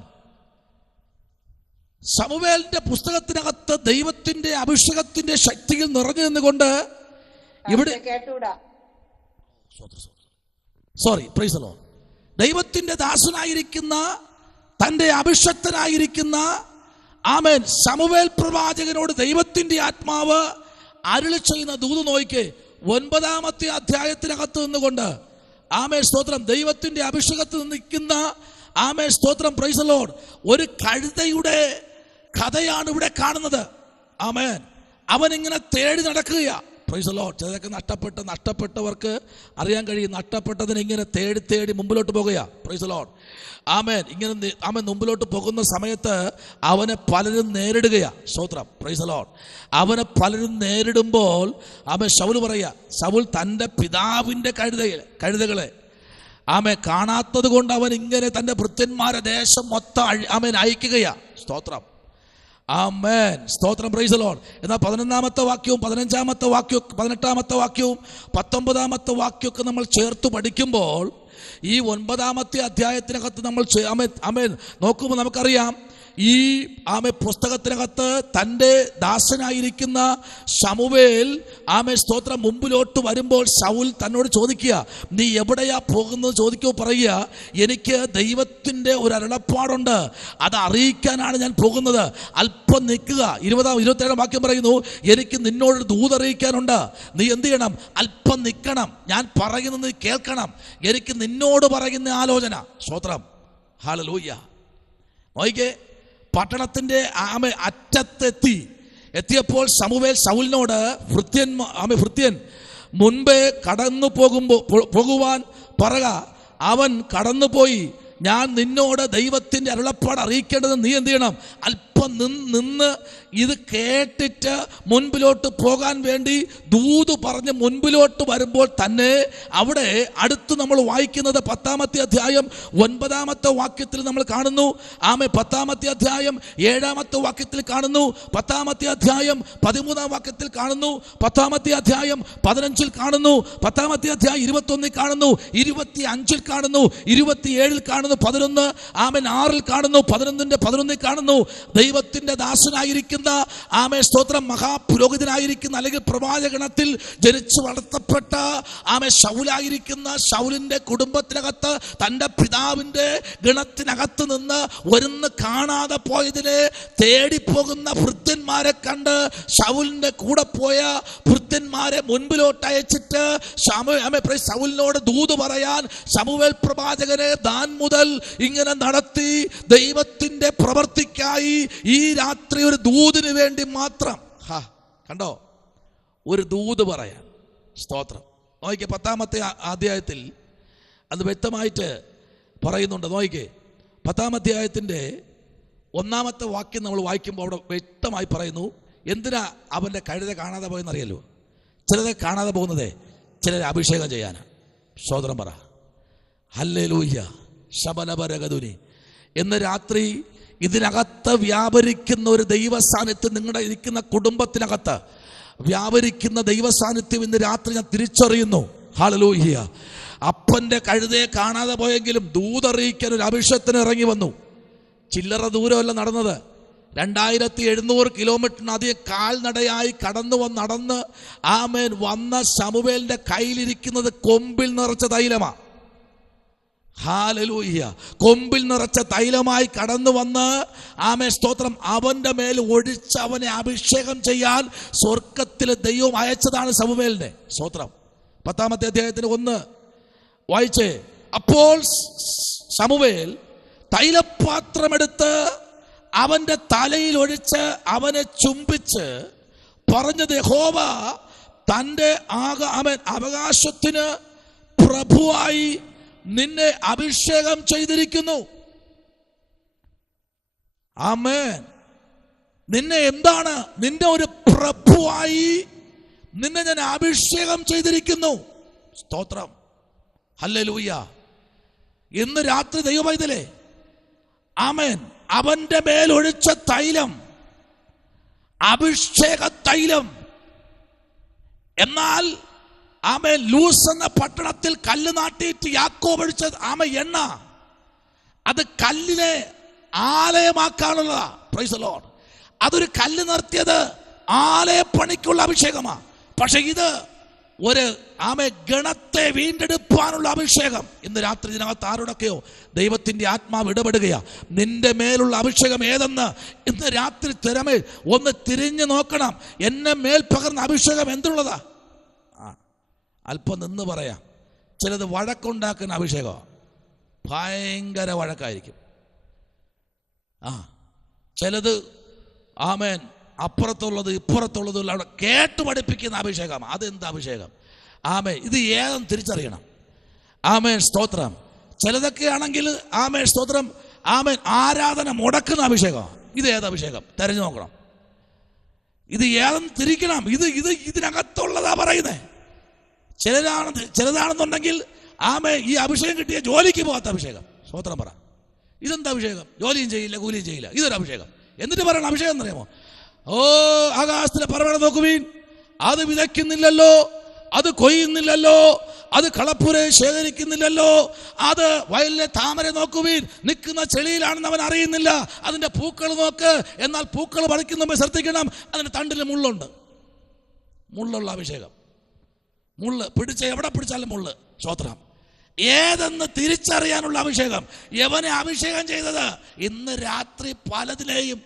ശമൂവേലിന്റെ പുസ്തകത്തിനകത്ത് ദൈവത്തിന്റെ അഭിഷേകത്തിന്റെ ശക്തിയിൽ നിറഞ്ഞു നിന്നുകൊണ്ട് ഇവിടെ പ്രൈസ് ദി ലോർഡ്, ദൈവത്തിന്റെ ദാസനായിരിക്കുന്ന തന്റെ അഭിഷക്തനായിരിക്കുന്ന ആമേൻ ശമൂവേൽ പ്രവാചകനോട് ദൈവത്തിന്റെ ആത്മാവ് അരുളി ചെയ്യുന്ന ദൂത് നോയിക്ക്. 9ാമത്തെ അധ്യായത്തിനകത്ത് നിന്നുകൊണ്ട് ആമേൻ സ്തോത്രം ദൈവത്തിന്റെ അഭിഷേകത്തിൽ നിൽക്കുന്ന ആമേൻ സ്തോത്രം, പ്രൈസ് ദി ലോർഡ്, ഒരു കഴുതയുടെ കഥയാണ് ഇവിടെ കാണുന്നത്. ആമേൻ. അവൻ ഇങ്ങനെ തേടി നടക്കുകയാ. Price the Lord. ചിലതൊക്കെ നഷ്ടപ്പെട്ടവർക്ക് അറിയാൻ കഴിയും. നഷ്ടപ്പെട്ടതിന് ഇങ്ങനെ തേടി മുമ്പിലോട്ട് പോകുക. Praise the lord. ആമേൻ. ഇങ്ങനെ അവൻ മുമ്പിലോട്ട് പോകുന്ന സമയത്ത് അവനെ പലരും നേരിടുകയാ. സ്തോത്രം, പ്രൈസ് ദി ലോർഡ്. അവനെ പലരും നേരിടുമ്പോൾ അവൻ ശൗൽ പറയുക, ശൗൽ തൻ്റെ പിതാവിൻ്റെ കഴുതകളെ ആമേൻ കാണാത്തത് കൊണ്ട് അവൻ ഇങ്ങനെ തൻ്റെ ഭൃത്യന്മാരെ ദേശം മൊത്തം ആമേൻ അയക്കുകയാ. സ്തോത്രം, ആമേൻ സ്തോത്രം, പ്രൈസ് ദി ലോർഡ്. എന്നാൽ 11-ാമത്തെ വാക്യവും 15-ാമത്തെ വാക്യവും 18-ാമത്തെ വാക്യവും 19-ാമത്തെ വാക്യമൊക്കെ നമ്മൾ ചേർത്ത് പഠിക്കുമ്പോൾ ഈ 9-ാമത്തെ അധ്യായത്തിനകത്ത് നമ്മൾ ആമേൻ നോക്കുമ്പോൾ നമുക്കറിയാം, ഈ പുസ്തകത്തിനകത്ത് തൻ്റെ ദാസനായിരിക്കുന്ന ശമൂവേൽ സ്തോത്രം മുമ്പിലോട്ട് വരുമ്പോൾ ശൗൽ തന്നോട് ചോദിക്കുക, നീ എവിടെയാ പോകുന്നത് ചോദിക്കുമ്പോൾ പറയുക, എനിക്ക് ദൈവത്തിൻ്റെ ഒരു അരുളപ്പാടുണ്ട്, അത് അറിയിക്കാനാണ് ഞാൻ പോകുന്നത്, അല്പം നിൽക്കുക. 27-ാം വാക്യം പറയുന്നു, എനിക്ക് നിന്നോട് ദൂതറിയിക്കാനുണ്ട്, നീ എന്ത് ചെയ്യണം, അല്പം നിൽക്കണം, ഞാൻ പറയുന്നത് നീ കേൾക്കണം, എനിക്ക് നിന്നോട് പറയുന്ന ആലോചന. സ്തോത്രം, ഹല്ലേലൂയ. നോക്കിക്കേ, പട്ടണത്തിന്റെ എത്തിയപ്പോൾ ശമൂവേൽ ശൗലിനോട്, ഭൃത്യൻ മുൻപേ കടന്നു പോകുവാൻ പറക. അവൻ കടന്നുപോയി, ഞാൻ നിന്നോട് ദൈവത്തിന്റെ അരുളപ്പാട് അറിയിക്കേണ്ടത് നീ എന്ത് ചെയ്യണം, അല്പം നിന്ന് ഇത് കേട്ടിട്ട് മുൻപിലോട്ട് പോകാൻ വേണ്ടി ദൂത് പറഞ്ഞ് മുൻപിലോട്ട് വരുമ്പോൾ തന്നെ അവിടെ അടുത്ത് നമ്മൾ വായിക്കുന്നത് 10-ാമത്തെ അധ്യായം 9-ാമത്തെ വാക്യത്തിൽ നമ്മൾ കാണുന്നു. 10-ാമത്തെ അധ്യായം 7-ാമത്തെ വാക്യത്തിൽ കാണുന്നു, 10-ാമത്തെ അധ്യായം 13-ാം വാക്യത്തിൽ കാണുന്നു, 10-ാമത്തെ അധ്യായം 15-ൽ കാണുന്നു, 10-ാമത്തെ അധ്യായം 21-ൽ കാണുന്നു, 25-ൽ കാണുന്നു, 27-ൽ കാണുന്നു, 11 6-ൽ കാണുന്നു, 11-ൽ കാണുന്നു. ദൈവത്തിന്റെ ദാസനായിരിക്കുന്ന സ്തോത്രം മഹാപുരോഹിതനായിരിക്കുന്ന അല്ലെങ്കിൽ പ്രവാചകണത്തിൽ ജനിച്ചു വളർത്തപ്പെട്ട ശൗലായിരിക്കുന്ന ശൗലിന്റെ കുടുംബത്തിനകത്ത് തൻ്റെ പിതാവിന്റെ ഗണത്തിനകത്ത് നിന്ന് കാണാതെ പോയതിനെ തേടിപ്പോകുന്ന ഭൃത്യന്മാരെ കണ്ട് ശൗലിന്റെ കൂടെ പോയ ഭൃത്യന്മാരെ മുൻപിലോട്ട് അയച്ചിട്ട് ശൗലിനോട് ദൂത് പറയാൻ ശമൂവേൽ പ്രവാചകനെ ദാൻ മുതൽ ഇങ്ങനെ നടത്തി ദൈവത്തിന്റെ പ്രവൃത്തിക്കായി ഈ രാത്രി ഒരു ദൂതിന് വേണ്ടി മാത്രം കണ്ടോ, ഒരു ദൂത് പറയാൻ. സ്തോത്രം. നോക്കിക്കേ, 10-ാമത്തെ അധ്യായത്തിൽ അത് വ്യക്തമായിട്ട് പറയുന്നുണ്ട്. നോക്കിക്കേ, 10-ാം അധ്യായത്തിൻ്റെ 1-ാമത്തെ വാക്യം നമ്മൾ വായിക്കുമ്പോൾ അവിടെ വ്യക്തമായി പറയുന്നു, എന്തിനാ അവൻ്റെ കഴുത കാണാതെ പോയെന്നറിയല്ലോ. ചിലരെ കാണാതെ പോകുന്നതേ ചിലരെ അഭിഷേകം ചെയ്യാനാണ്. സ്തോത്രം പറ. ഹല്ലേലൂയ. ശബനപരഗതുനി. ഇന്ന് രാത്രി ഇതിനകത്ത് വ്യാപരിക്കുന്ന ഒരു ദൈവ സാന്നിധ്യം, നിങ്ങളുടെ ഇരിക്കുന്ന കുടുംബത്തിനകത്ത് വ്യാപരിക്കുന്ന ദൈവ സാന്നിധ്യം ഇന്ന് രാത്രി ഞാൻ തിരിച്ചറിയുന്നു. ഹല്ലേലൂയ. അപ്പൻ്റെ കഴുതയെ കാണാതെ പോയെങ്കിലും ദൂതറിയിക്കാൻ ഒരു അഭിഷേകത്തിന് ഇറങ്ങി വന്നു. ചില്ലറ ദൂരമല്ല നടന്നത്, 2700 കിലോമീറ്ററിനധികം കാൽനടയായി നടന്ന് ആമേൻ വന്ന ശമൂവേലിന്റെ കയ്യിലിരിക്കുന്നത് കൊമ്പിൽ നിറച്ച തൈലമാ. ഹല്ലേലൂയ. കൊമ്പിൽ നിറച്ച തൈലമായി കടന്നു വന്ന് സ്തോത്രം അവന്റെ മേൽ ഒഴിച്ച് അവനെ അഭിഷേകം ചെയ്യാൻ സ്വർഗത്തിലെ ദൈവം അയച്ചതാണ് ശമൂവേലിനെ. സ്തോത്രം. 10-ാമത്തെ അധ്യായത്തിന് 1 വായിച്ചേ. അപ്പോൾ ശമൂവേൽ തൈലപാത്രമെടുത്ത് അവന്റെ തലയിൽ ഒഴിച്ച് അവനെ ചുംബിച്ച് പറഞ്ഞത്, യഹോവ തന്റെ അവകാശത്തിന് പ്രഭുവായി നിന്നെ അഭിഷേകം ചെയ്തിരിക്കുന്നു. ആമേൻ. നിന്നെ എന്താണ്, നിന്റെ ഒരു പ്രഭുവായി നിന്നെ ഞാൻ അഭിഷേകം ചെയ്തിരിക്കുന്നു. സ്തോത്രം. ഹല്ലേലൂയ. ഇന്ന് രാത്രി ദൈവമൈതലേ, ആമേൻ, അവന്റെ മേൽ ഒഴിച്ച തൈലം അഭിഷേക തൈലം. എന്നാൽ ലൂസ് എന്ന പട്ടണത്തിൽ കല്ല് നാട്ടിയിട്ട് യാക്കോബ് ഒഴിച്ച എണ്ണ അത് കല്ലിനെ ആലയമാക്കാനുള്ളതാ. Praise the lord. അതൊരു കല്ല് നിർത്തിയത് ആലയപ്പണിക്കുള്ള അഭിഷേകമാണ്. പക്ഷെ ഇത് ഒരു ഗണത്തെ വീണ്ടെടുപ്പാനുള്ള അഭിഷേകം. ഇന്ന് രാത്രി ഇതിനകത്ത് ആരോടൊക്കെയോ ദൈവത്തിന്റെ ആത്മാവ് ഇടപെടുകയാ. നിന്റെ മേലുള്ള അഭിഷേകം ഏതെന്ന് ഇന്ന് രാത്രി തിരമേൽ ഒന്ന് തിരിഞ്ഞു നോക്കണം. എന്നെ മേൽ പകർന്ന അഭിഷേകം എന്തുള്ളതാ? അല്പം നിന്ന് പറയാം. ചിലത് വഴക്കുണ്ടാക്കുന്ന അഭിഷേകമാണ്. ഭയങ്കര വഴക്കായിരിക്കും. ചിലത് ആമേൻ അപ്പുറത്തുള്ളത് ഇപ്പുറത്തുള്ളത് അവിടെ കേട്ട് പഠിപ്പിക്കുന്ന അഭിഷേകം. അതെന്ത് അഭിഷേകം? ആമേൻ, ഇത് ഏതെന്ന് തിരിച്ചറിയണം. ആമേൻ, സ്തോത്രം. ചിലതൊക്കെ ആണെങ്കിൽ ആമേൻ, സ്തോത്രം, ആമേൻ, ആരാധന മുടക്കുന്ന അഭിഷേകം. ഇത് ഏത് അഭിഷേകം? തെരഞ്ഞു നോക്കണം. ഇത് ഏതെന്ന് തിരിക്കണം. ഇതിനകത്തുള്ളതാ പറയുന്നത്. ചിലതാണെന്നുണ്ടെങ്കിൽ ആമേൻ, ഈ അഭിഷേകം കിട്ടിയ ജോലിക്ക് പോകാത്ത അഭിഷേകം. സ്തോത്രം പറ. ഇതെന്താ അഭിഷേകം? ജോലിയും ചെയ്യില്ല, കൂലിയും ചെയ്യില്ല. ഇതൊരു അഭിഷേകം. എന്നിട്ട് പറയണം അഭിഷേകം എന്നറിയാമോ? ആകാശത്തിലെ പറവകളെ നോക്കുവീൻ, അത് വിതയ്ക്കുന്നില്ലല്ലോ, അത് കൊയ്യുന്നില്ലല്ലോ, അത് കളപ്പുരെ ശേഖരിക്കുന്നില്ലല്ലോ, അത് വയലിലെ താമര നോക്കുവീൻ, നിൽക്കുന്ന ചെളിയിലാണെന്ന് അവൻ അറിയുന്നില്ല. അതിന്റെ പൂക്കൾ നോക്ക്, എന്നാൽ പൂക്കൾ പറിക്കുന്ന ശ്രദ്ധിക്കണം, അതിന്റെ തണ്ടിൽ മുള്ളുണ്ട്. മുള്ളുള്ള അഭിഷേകം. മുള്ള് പിടിച്ച എവിടെ പിടിച്ചാലും മുള്ള്. സ്തോത്രം. ഏതെന്ന് തിരിച്ചറിയാനുള്ള അഭിഷേകം. യവനെ അഭിഷേകം ചെയ്തത് ഇന്ന് രാത്രി പലതിലെയും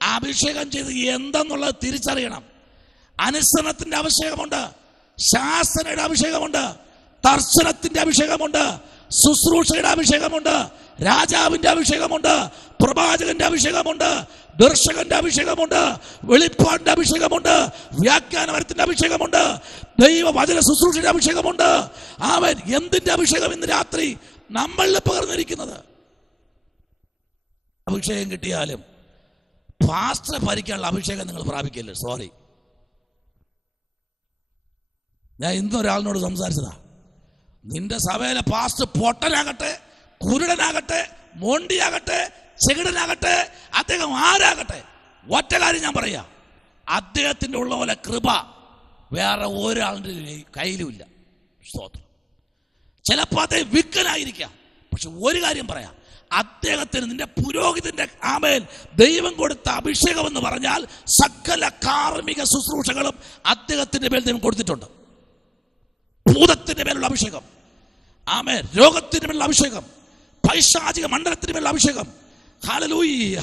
അഭിഷേകം ചെയ്ത് എന്തെന്നുള്ളത് തിരിച്ചറിയണം. അനുസരണത്തിന്റെ അഭിഷേകമുണ്ട്, ശാസനയുടെ അഭിഷേകമുണ്ട്, ദർശനത്തിന്റെ അഭിഷേകമുണ്ട്, ശുശ്രൂഷയുടെ അഭിഷേകമുണ്ട്, രാജാവിന്റെ അഭിഷേകമുണ്ട്, പ്രവാചകന്റെ അഭിഷേകമുണ്ട്, ദർശകന്റെ അഭിഷേകമുണ്ട്, വെളിപ്പാടിന്റെ അഭിഷേകമുണ്ട്, വ്യാഖ്യാനപരത്തിന്റെ അഭിഷേകമുണ്ട്, ദൈവവചന ശുശ്രൂഷയുടെ അഭിഷേകമുണ്ട്. അവൻ എന്തിന്റെ അഭിഷേകം ഇന്ന് രാത്രി നമ്മളിൽ പകർന്നിരിക്കുന്നത്? അഭിഷേകം കിട്ടിയാലും പാസ്റ്റർ ഭരിക്കാനുള്ള അഭിഷേകം നിങ്ങൾ പ്രാപിക്കല്ലേ. സോറി, ഞാൻ ഇന്നൊരാളിനോട് സംസാരിച്ചതാ. നിന്റെ സഭയിലെ പാസ്റ്റർ പൊട്ടനാകട്ടെ, കുരുടനാകട്ടെ, മോണ്ടിയാകട്ടെ, ചെകിടനാകട്ടെ, അദ്ദേഹം ആരാകട്ടെ, ഒറ്റ കാര്യം ഞാൻ പറയാം, അദ്ദേഹത്തിൻ്റെ ഉള്ള പോലെ കൃപ വേറെ ഒരാളുടെ കയ്യിലുമില്ല. സ്തോത്രം. ചിലപ്പോൾ അദ്ദേഹം വിക്കനായിരിക്കാം, പക്ഷെ ഒരു കാര്യം പറയാം, അദ്ദേഹത്തിന് നിന്റെ പുരോഹിതന്റെ ആമേൻ ദൈവം കൊടുത്ത അഭിഷേകം എന്ന് പറഞ്ഞാൽ സകല കാർമിക ശുശ്രൂഷകളും അദ്ദേഹത്തിന്റെ മേൽ ദൈവം കൊടുത്തിട്ടുണ്ട്. ഭൂതത്തിന്റെ മേലുള്ള അഭിഷേകം, ആമേൻ, രോഗത്തിന്റെ മേലുള്ള അഭിഷേകം, പൈശാചിക മണ്ഡലത്തിന്റെ മേലുള്ള അഭിഷേകം, ഹല്ലേലൂയ,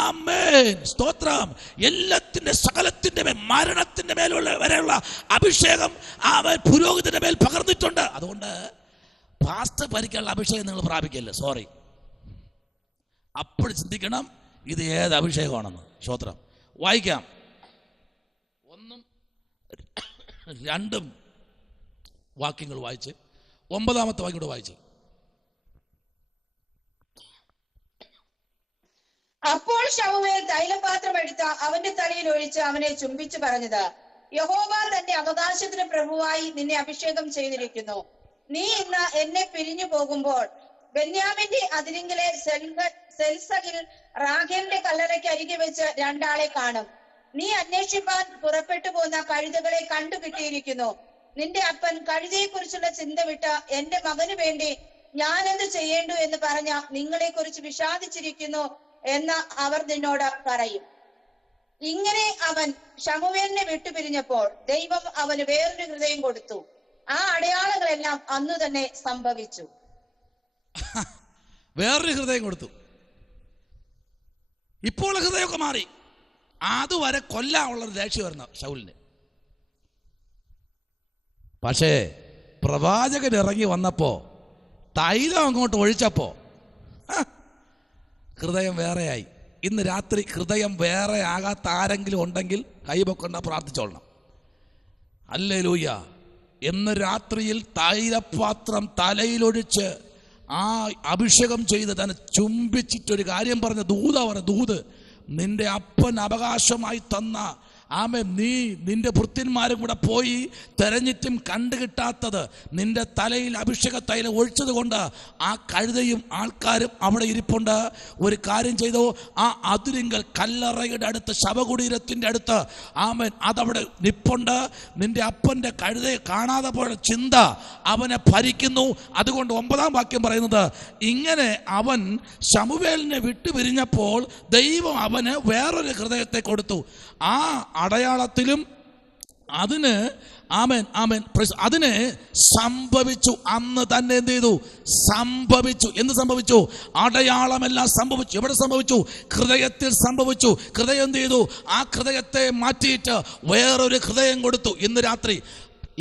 ആമേൻ, സ്തോത്രം, എല്ലാത്തിന്റെ സകലത്തിന്റെ മേൽ, മരണത്തിന്റെ മേലുള്ള വരെയുള്ള അഭിഷേകം ആമേൻ പുരോഹിതന്റെ മേൽ പകർന്നിട്ടുണ്ട്. അതുകൊണ്ട് പാസ്റ്റർ ഭരിക്കാനുള്ള അഭിഷേകം നിങ്ങൾ പ്രാപിക്കല്ലേ. സോറി, അപ്പോൾ ചിന്തിക്കണം ഇത് ഏത് അഭിഷേകമാണെന്ന്. സ്തോത്രം. വായിക്കാം, 1ഉം 2ഉം വാക്യങ്ങൾ വായിച്ച് 9ാമത്തെ വാക്യം കൂടെ വായിച്ച്. അപ്പോൾ ശമൂവേൽ തൈലപാത്രം എടുത്ത് അവന്റെ തലയിൽ ഒഴിച്ച് അവനെ ചുംബിച്ചു പറഞ്ഞത്, യഹോവ തന്റെ അവകാശത്തിന് പ്രഭുവായി നിന്നെ അഭിഷേകം ചെയ്തിരിക്കുന്നു. നീ ഇന്ന് എന്നെ പിരിഞ്ഞു പോകുമ്പോൾ ബെന്യാമിന്റെ അതിരിങ്കിലെ സെൽസഹിൽ റാഖേലിന്റെ കല്ലറയ്ക്ക് അരികെ വെച്ച് 2 ആളെ കാണും. നീ അന്വേഷിപ്പാൻ പുറപ്പെട്ടു പോന്ന കഴുതകളെ കണ്ടുകിട്ടിയിരിക്കുന്നു. നിന്റെ അപ്പൻ കഴുതയെ കുറിച്ചുള്ള ചിന്ത വിട്ട് എന്റെ മകന് വേണ്ടി ഞാനെന്ത് ചെയ്യേണ്ടു എന്ന് പറഞ്ഞ നിങ്ങളെ കുറിച്ച് വിഷാദിച്ചിരിക്കുന്നു എന്ന് അവർ നിന്നോട് പറയും. ഇങ്ങനെ അവൻ ശമൂവേലിനെ വിട്ടുപിരിഞ്ഞപ്പോൾ ദൈവം അവന് വേറൊരു ഹൃദയം കൊടുത്തു. ആ അടയാളങ്ങളെല്ലാം അന്നു തന്നെ സംഭവിച്ചു. വേറൊരു ഹൃദയം കൊടുത്തു. ഇപ്പോൾ ഹൃദയമൊക്കെ മാറി. അതുവരെ കൊല്ലാനുള്ളൊരു ദേഷ്യമായിരുന്നു ശൗലിന്. പക്ഷേ പ്രവാചകൻ ഇറങ്ങി വന്നപ്പോ തൈലം അങ്ങോട്ട് ഒഴിച്ചപ്പോ ഹൃദയം വേറെയായി. ഇന്ന് രാത്രി ഹൃദയം വേറെ ആകാത്ത ആരെങ്കിലും ഉണ്ടെങ്കിൽ കൈപൊക്കണ്ട, പ്രാർത്ഥിച്ചോളണം. ഹല്ലേലൂയ. ഇന്ന് രാത്രിയിൽ തൈലപാത്രം തലയിലൊഴിച്ച് ആ അഭിഷേകം ചെയ്ത് തന്നെ ചുംബിച്ചിട്ടൊരു കാര്യം പറഞ്ഞ ദൂത്, നിന്റെ അപ്പൻ അവകാശമായി തന്ന നീ നിന്റെ ഭൃത്യന്മാരും കൂടെ പോയി തെരഞ്ഞിട്ടും കണ്ടുകിട്ടാത്തത് നിന്റെ തലയിൽ അഭിഷേക തൈലം ഒഴിച്ചത് കൊണ്ട് ആ കഴുതയും ആൾക്കാരും അവിടെ ഇരിപ്പുണ്ട്. ഒരു കാര്യം ചെയ്തോ, ആ അതിരിങ്കൽ കല്ലറയുടെ അടുത്ത്, ശവകുടീരത്തിൻ്റെ അടുത്ത് അതവിടെ നിപ്പുണ്ട്. നിന്റെ അപ്പൻ്റെ കഴുതയെ കാണാതെ പോയ ചിന്ത അവനെ ഭരിക്കുന്നു. അതുകൊണ്ട് 9ാം വാക്യം പറയുന്നത്, ഇങ്ങനെ അവൻ ശമൂവേലിനെ വിട്ടുപിരിഞ്ഞപ്പോൾ ദൈവം അവന് വേറൊരു ഹൃദയത്തെ കൊടുത്തു. ആ അടയാളത്തിലും അതിന് അതിന് സംഭവിച്ചു. അന്ന് തന്നെ എന്ത് ചെയ്തു? സംഭവിച്ചു. എന്ത് സംഭവിച്ചു? അടയാളമെല്ലാം സംഭവിച്ചു. എവിടെ സംഭവിച്ചു? ഹൃദയത്തിൽ സംഭവിച്ചു. ഹൃദയം എന്ത് ചെയ്തു? ആ ഹൃദയത്തെ മാറ്റിയിട്ട് വേറൊരു ഹൃദയം കൊടുത്തു. ഇന്ന് രാത്രി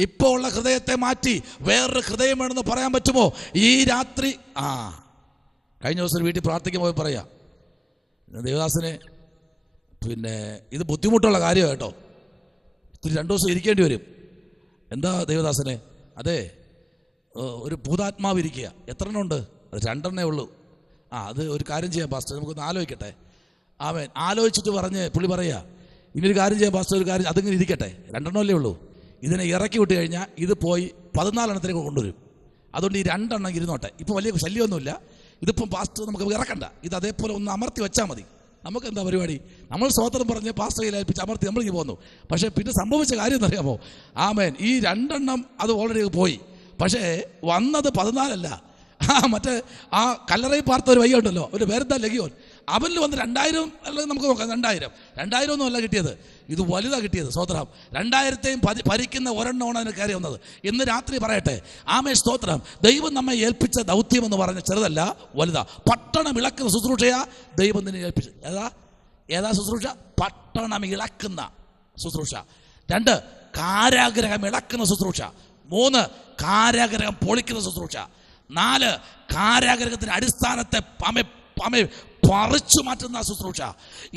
ഇപ്പോൾ ഉള്ള ഹൃദയത്തെ മാറ്റി വേറൊരു ഹൃദയം വേണമെന്ന് പറയാൻ പറ്റുമോ? ഈ രാത്രി കഴിഞ്ഞ ദിവസം വീട്ടിൽ പ്രാർത്ഥിക്കാൻ പോയി പറയാം, ദേവദാസനെ ഇത് ബുദ്ധിമുട്ടുള്ള കാര്യമാണ് കേട്ടോ, ഇത്തിരി 2 ദിവസം ഇരിക്കേണ്ടി വരും. എന്താ ദേവദാസനെ? അതെ, ഒരു ഭൂതാത്മാവ് ഇരിക്കുക. എത്ര എണ്ണം ഉണ്ട്? 2 എണ്ണേ ഉള്ളൂ. അത് ഒരു കാര്യം ചെയ്യാം പാസ്റ്റർ, നമുക്കൊന്ന് ആലോചിക്കട്ടെ. ആമേൻ. ആലോചിച്ചിട്ട് പുള്ളി പറയാ, ഇനിയൊരു കാര്യം ചെയ്യാം പാസ്റ്റർ, ഒരു കാര്യം, അതിങ്ങനെ ഇരിക്കട്ടെ, 2 എണ്ണമല്ലേ ഉള്ളൂ. ഇതിനെ ഇറക്കി വിട്ട് കഴിഞ്ഞാൽ ഇത് പോയി 14 എണ്ണത്തിലേക്ക് കൊണ്ടുവരും. അതുകൊണ്ട് ഈ 2 എണ്ണം ഇരുന്നോട്ടെ, ഇപ്പോൾ വലിയ ശല്യമൊന്നുമില്ല. ഇതിപ്പം പാസ്റ്റർ നമുക്ക് ഇറക്കണ്ട, ഇത് അതേപോലെ ഒന്ന് അമർത്തി വെച്ചാൽ മതി. നമുക്ക് എന്താ പരിപാടി? നമ്മൾ സ്വതന്ത്രം പറഞ്ഞ് പാസ്റ്റർ ഏൽപ്പിച്ച് അമർത്തി നമ്മളിങ്ങ് പോന്നു. പക്ഷേ പിന്നെ സംഭവിച്ച കാര്യം എന്നറിയാമോ? ആമേൻ, ഈ 2 എണ്ണം അത് ഓൾറെഡി പോയി. പക്ഷേ വന്നത് 14 അല്ല, മറ്റേ ആ കല്ലറയിൽ പാർത്ത ഒരു വയ്യ ഉണ്ടല്ലോ, ഒരു പേരെന്താ ലഗിയോൻ, അവനിൽ വന്ന് 2000 അല്ലെങ്കിൽ നമുക്ക് നോക്കാം. 2000 ഒന്നും അല്ല കിട്ടിയത്, ഇത് വലുതാണ് കിട്ടിയത്. സ്തോത്രം. 2000ത്തെയും ഭരിക്കുന്ന ഒരെണ്ണമാണ് അതിന് കയറി വന്നത്. ഇന്ന് രാത്രി പറയട്ടെ, ആമേ സ്തോത്രം, ദൈവം നമ്മെ ഏൽപ്പിച്ച ദൗത്യം എന്ന് പറഞ്ഞ ചെറുതല്ല, വലുതാ. പട്ടണം ഇളക്കുന്ന ശുശ്രൂഷയാ ദൈവം നിന്നെ ഏൽപ്പിച്ചത്. ഏതാ ശുശ്രൂഷ? പട്ടണം ഇളക്കുന്ന ശുശ്രൂഷ. 2 കാരാഗ്രഹം ഇളക്കുന്ന ശുശ്രൂഷ. 3 കാരാഗ്രഹം പൊളിക്കുന്ന ശുശ്രൂഷ. 4 കാരാഗ്രഹത്തിന്റെ അടിസ്ഥാനത്തെ പറിച്ചു മാറ്റുന്ന ശുശ്രൂഷ.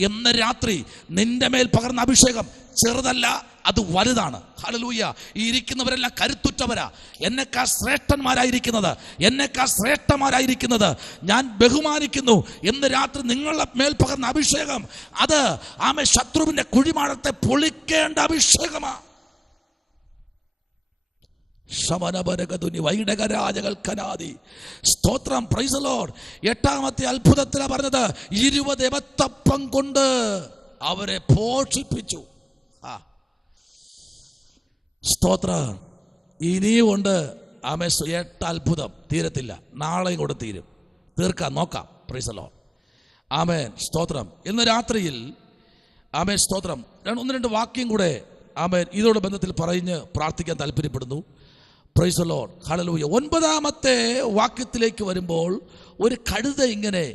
ഇന്ന് രാത്രി നിന്റെ മേൽ പകർന്ന അഭിഷേകം ചെറുതല്ല, അത് വലുതാണ്. ഹല്ലേലൂയ. ഈ ഇരിക്കുന്നവരെല്ലാം കരുത്തുറ്റവരാ, എന്നെക്കാൾ ശ്രേഷ്ഠന്മാരായിരിക്കുന്നത് ഞാൻ ബഹുമാനിക്കുന്നു. ഇന്ന് രാത്രി നിങ്ങളുടെ മേൽ പകർന്ന അഭിഷേകം അത് ശത്രുവിന്റെ കുഴിമാടത്തെ പൊളിക്കേണ്ട അഭിഷേകമാ. സ്തോത്രം. Praise the lord. 8ാമത്തെ അത്ഭുതത്തിലാണ് പറഞ്ഞത്, 20 എവത്തപ്പം കൊണ്ട് അവരെ പോഷിപ്പിച്ചു. സ്തോത്രം. ഇനിയും ഉണ്ട്. 8 അത്ഭുതം തീരത്തില്ല, നാളെയും കൂടെ തീർക്കാൻ നോക്കാം. Praise the lord. ആമേൻ. സ്തോത്രം. ഇന്ന് രാത്രിയിൽ ആമേൻ സ്തോത്രം 1-2 വാക്യം കൂടെ ആമേൻ ഇതോട് ബന്ധത്തിൽ പറഞ്ഞ് പ്രാർത്ഥിക്കാൻ താല്പര്യപ്പെടുന്നു. Price the lord. ഹല്ലേലൂയ. 9ാമത്തെ വാക്യത്തിലേക്ക് വരുമ്പോൾ ഒരു കഴുത ഇങ്ങനെ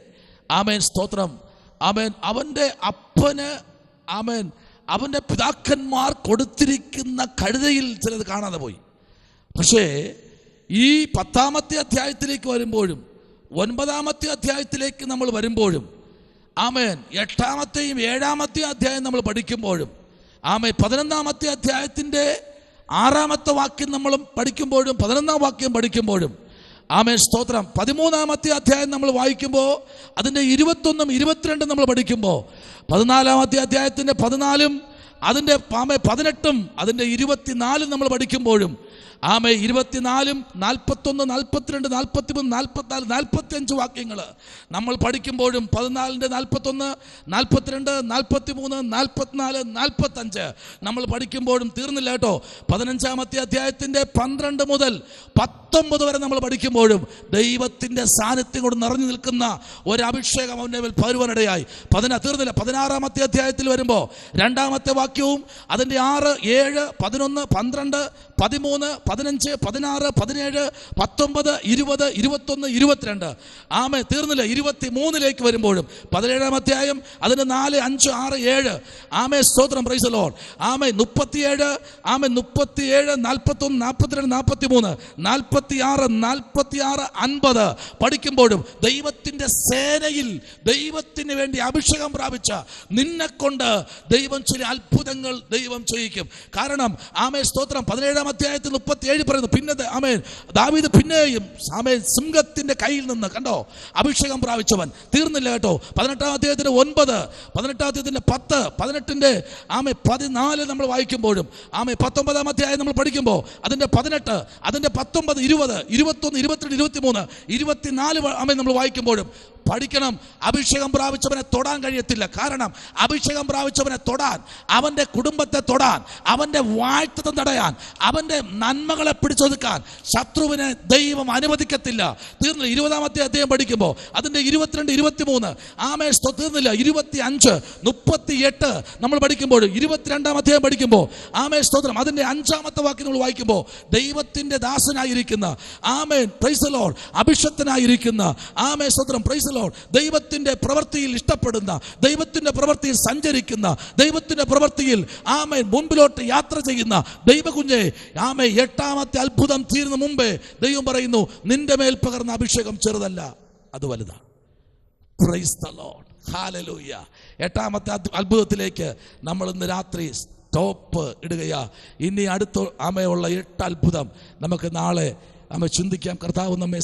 ആമേൻ സ്തോത്രം ആമേൻ അവൻ്റെ അപ്പന് ആമേൻ അവൻ്റെ പിതാക്കന്മാർ കൊടുത്തിരിക്കുന്ന കഴുതയിൽ ചിലത് കാണാതെ പോയി. പക്ഷേ ഈ 10ാമത്തെ അധ്യായത്തിലേക്ക് വരുമ്പോഴും 9ാമത്തെ അധ്യായത്തിലേക്ക് നമ്മൾ വരുമ്പോഴും ആമേൻ 8ാമത്തെയും 7ാമത്തെയും അധ്യായം നമ്മൾ പഠിക്കുമ്പോഴും ആമേൻ 11ാമത്തെ അധ്യായത്തിൻ്റെ 6ാമത്തെ വാക്യം നമ്മൾ പഠിക്കുമ്പോഴും 11ാം വാക്യം പഠിക്കുമ്പോഴും ആമേൻ സ്തോത്രം 13ാമത്തെ അധ്യായം നമ്മൾ വായിക്കുമ്പോൾ അതിൻ്റെ 21ഉം 22ഉം നമ്മൾ പഠിക്കുമ്പോൾ 14ാമത്തെ അധ്യായത്തിൻ്റെ 14ഉം അതിൻ്റെ 18ഉം അതിൻ്റെ 24ഉം നമ്മൾ പഠിക്കുമ്പോഴും ആമേ 24ഉം 41 42 43 44 45 വാക്യങ്ങൾ നമ്മൾ പഠിക്കുമ്പോഴും 14ന്റെ 41 42 43 44 45 നമ്മൾ പഠിക്കുമ്പോഴും തീർന്നില്ല കേട്ടോ. 15ാമത്തെ അധ്യായത്തിന്റെ 12 മുതൽ 19 വരെ നമ്മൾ പഠിക്കുമ്പോഴും ദൈവത്തിന്റെ സാന്നിധ്യം കൊണ്ട് നിറഞ്ഞു നിൽക്കുന്ന ഒരു അഭിഷേകം അവന്റെ മേൽ പകരുവാനിടയായി. തീർന്നില്ല. 16ാമത്തെ അധ്യായത്തിൽ വരുമ്പോൾ 2ാമത്തെ വാക്യവും അതിന്റെ 6 7 11 12 13 15 16 17 19 20 21 22 ആമേ തീർന്നില്ല. 23ലേക്ക് വരുമ്പോഴും 17ാം അധ്യായം അതിന്റെ 4 5 6 7 ആമേ സ്തോത്രം. Praise the Lord. ആമേ 37 ആമേ 37 41 42 43 46 46 50 പഠിക്കുമ്പോഴും ദൈവത്തിന്റെ സേനയിൽ ദൈവത്തിന് വേണ്ടി അഭിഷേകം പ്രാപിച്ച നിന്നെ കൊണ്ട് ദൈവം ചില അത്ഭുതങ്ങൾ ദൈവം ചെയ്യിക്കും. കാരണം ആമേ സ്തോത്രം 17ാം അധ്യായത്തിൽ 37 പറയുന്നു, പിന്നെ ആമേൻ ദാവീദ് പിന്നെയും ആമേൻ സിംഹത്തിന്റെ കയ്യിൽ നിന്ന് കണ്ടോ അഭിഷേകം പ്രാപിച്ചവൻ. തീർന്നില്ല കേട്ടോ. 18ാം അധ്യായത്തിന്റെ 9 18ാം അധ്യായത്തിന്റെ 10 18ന്റെ ആമേ 14 നമ്മൾ വായിക്കുമ്പോഴും ആമേ 19ാം അധ്യായം നമ്മൾ പഠിക്കുമ്പോൾ അതിന്റെ 18 അതിന്റെ 19 20 21 22 23 24 ആമേ നമ്മൾ വായിക്കുമ്പോഴും പഠിക്കണം. അഭിഷേകം പ്രാപിച്ചവനെ തൊടാൻ കഴിയത്തില്ല. കാരണം അഭിഷേകം പ്രാപിച്ചവനെ തൊടാൻ, അവന്റെ കുടുംബത്തെ തൊടാൻ, അവന്റെ വാഴ്ത്തം തടയാൻ, അവന്റെ നന്മകളെ പിടിച്ചൊതുക്കാൻ ശത്രുവിനെ ദൈവം അനുവദിക്കത്തില്ല. തീർന്നില്ല. 20ാമത്തെ അധ്യായം പഠിക്കുമ്പോൾ അതിന്റെ 22 23 ആമേ തീർന്നില്ല. 25 38 നമ്മൾ പഠിക്കുമ്പോൾ 22ാം അധ്യായം പഠിക്കുമ്പോൾ ആമേ സ്തോത്രം അതിന്റെ 5ാമത്തെ വാക്യം നമ്മൾ വായിക്കുമ്പോൾ ദൈവത്തിന്റെ ദാസനായിരിക്കുന്ന ആമേൻ പ്രൈസ് ദി ലോർഡ് അഭിഷക്തനായിരിക്കുന്ന ആമേ സ്തോത്രം പ്രൈസ് ദി ലോർഡ് ദൈവത്തിന്റെ പ്രവൃത്തിയിൽ ഇഷ്ടപ്പെടുന്ന, ദൈവത്തിന്റെ പ്രവൃത്തിയിൽ സഞ്ചരിക്കുന്ന, ദൈവത്തിന്റെ പ്രവൃത്തിയിൽ ആമേൻ മുൻപിലോട്ട് യാത്ര ചെയ്യുന്ന ദൈവകുഞ്ഞെ ആമേ 8ാമത്തെ അത്ഭുതം തീരുന്ന മുമ്പേ ദൈവം പറയുന്നു, നിന്റെ മേൽ പകർന്ന അഭിഷേകം ചെറുതല്ല, അത് വലുതാണ്. Praise the Lord. ഹല്ലേലൂയ. എട്ടാമത്തെ അത്ഭുതത്തിലേക്ക് നമ്മൾ ഇന്ന് രാത്രി സ്റ്റോപ്പ് ഇടുകയാ. ഇനി അടുത്ത ആമയുള്ള 8 അത്ഭുതം നമുക്ക് നാളെ ചിന്തിക്കാം. കർത്താവ് നമ്മെ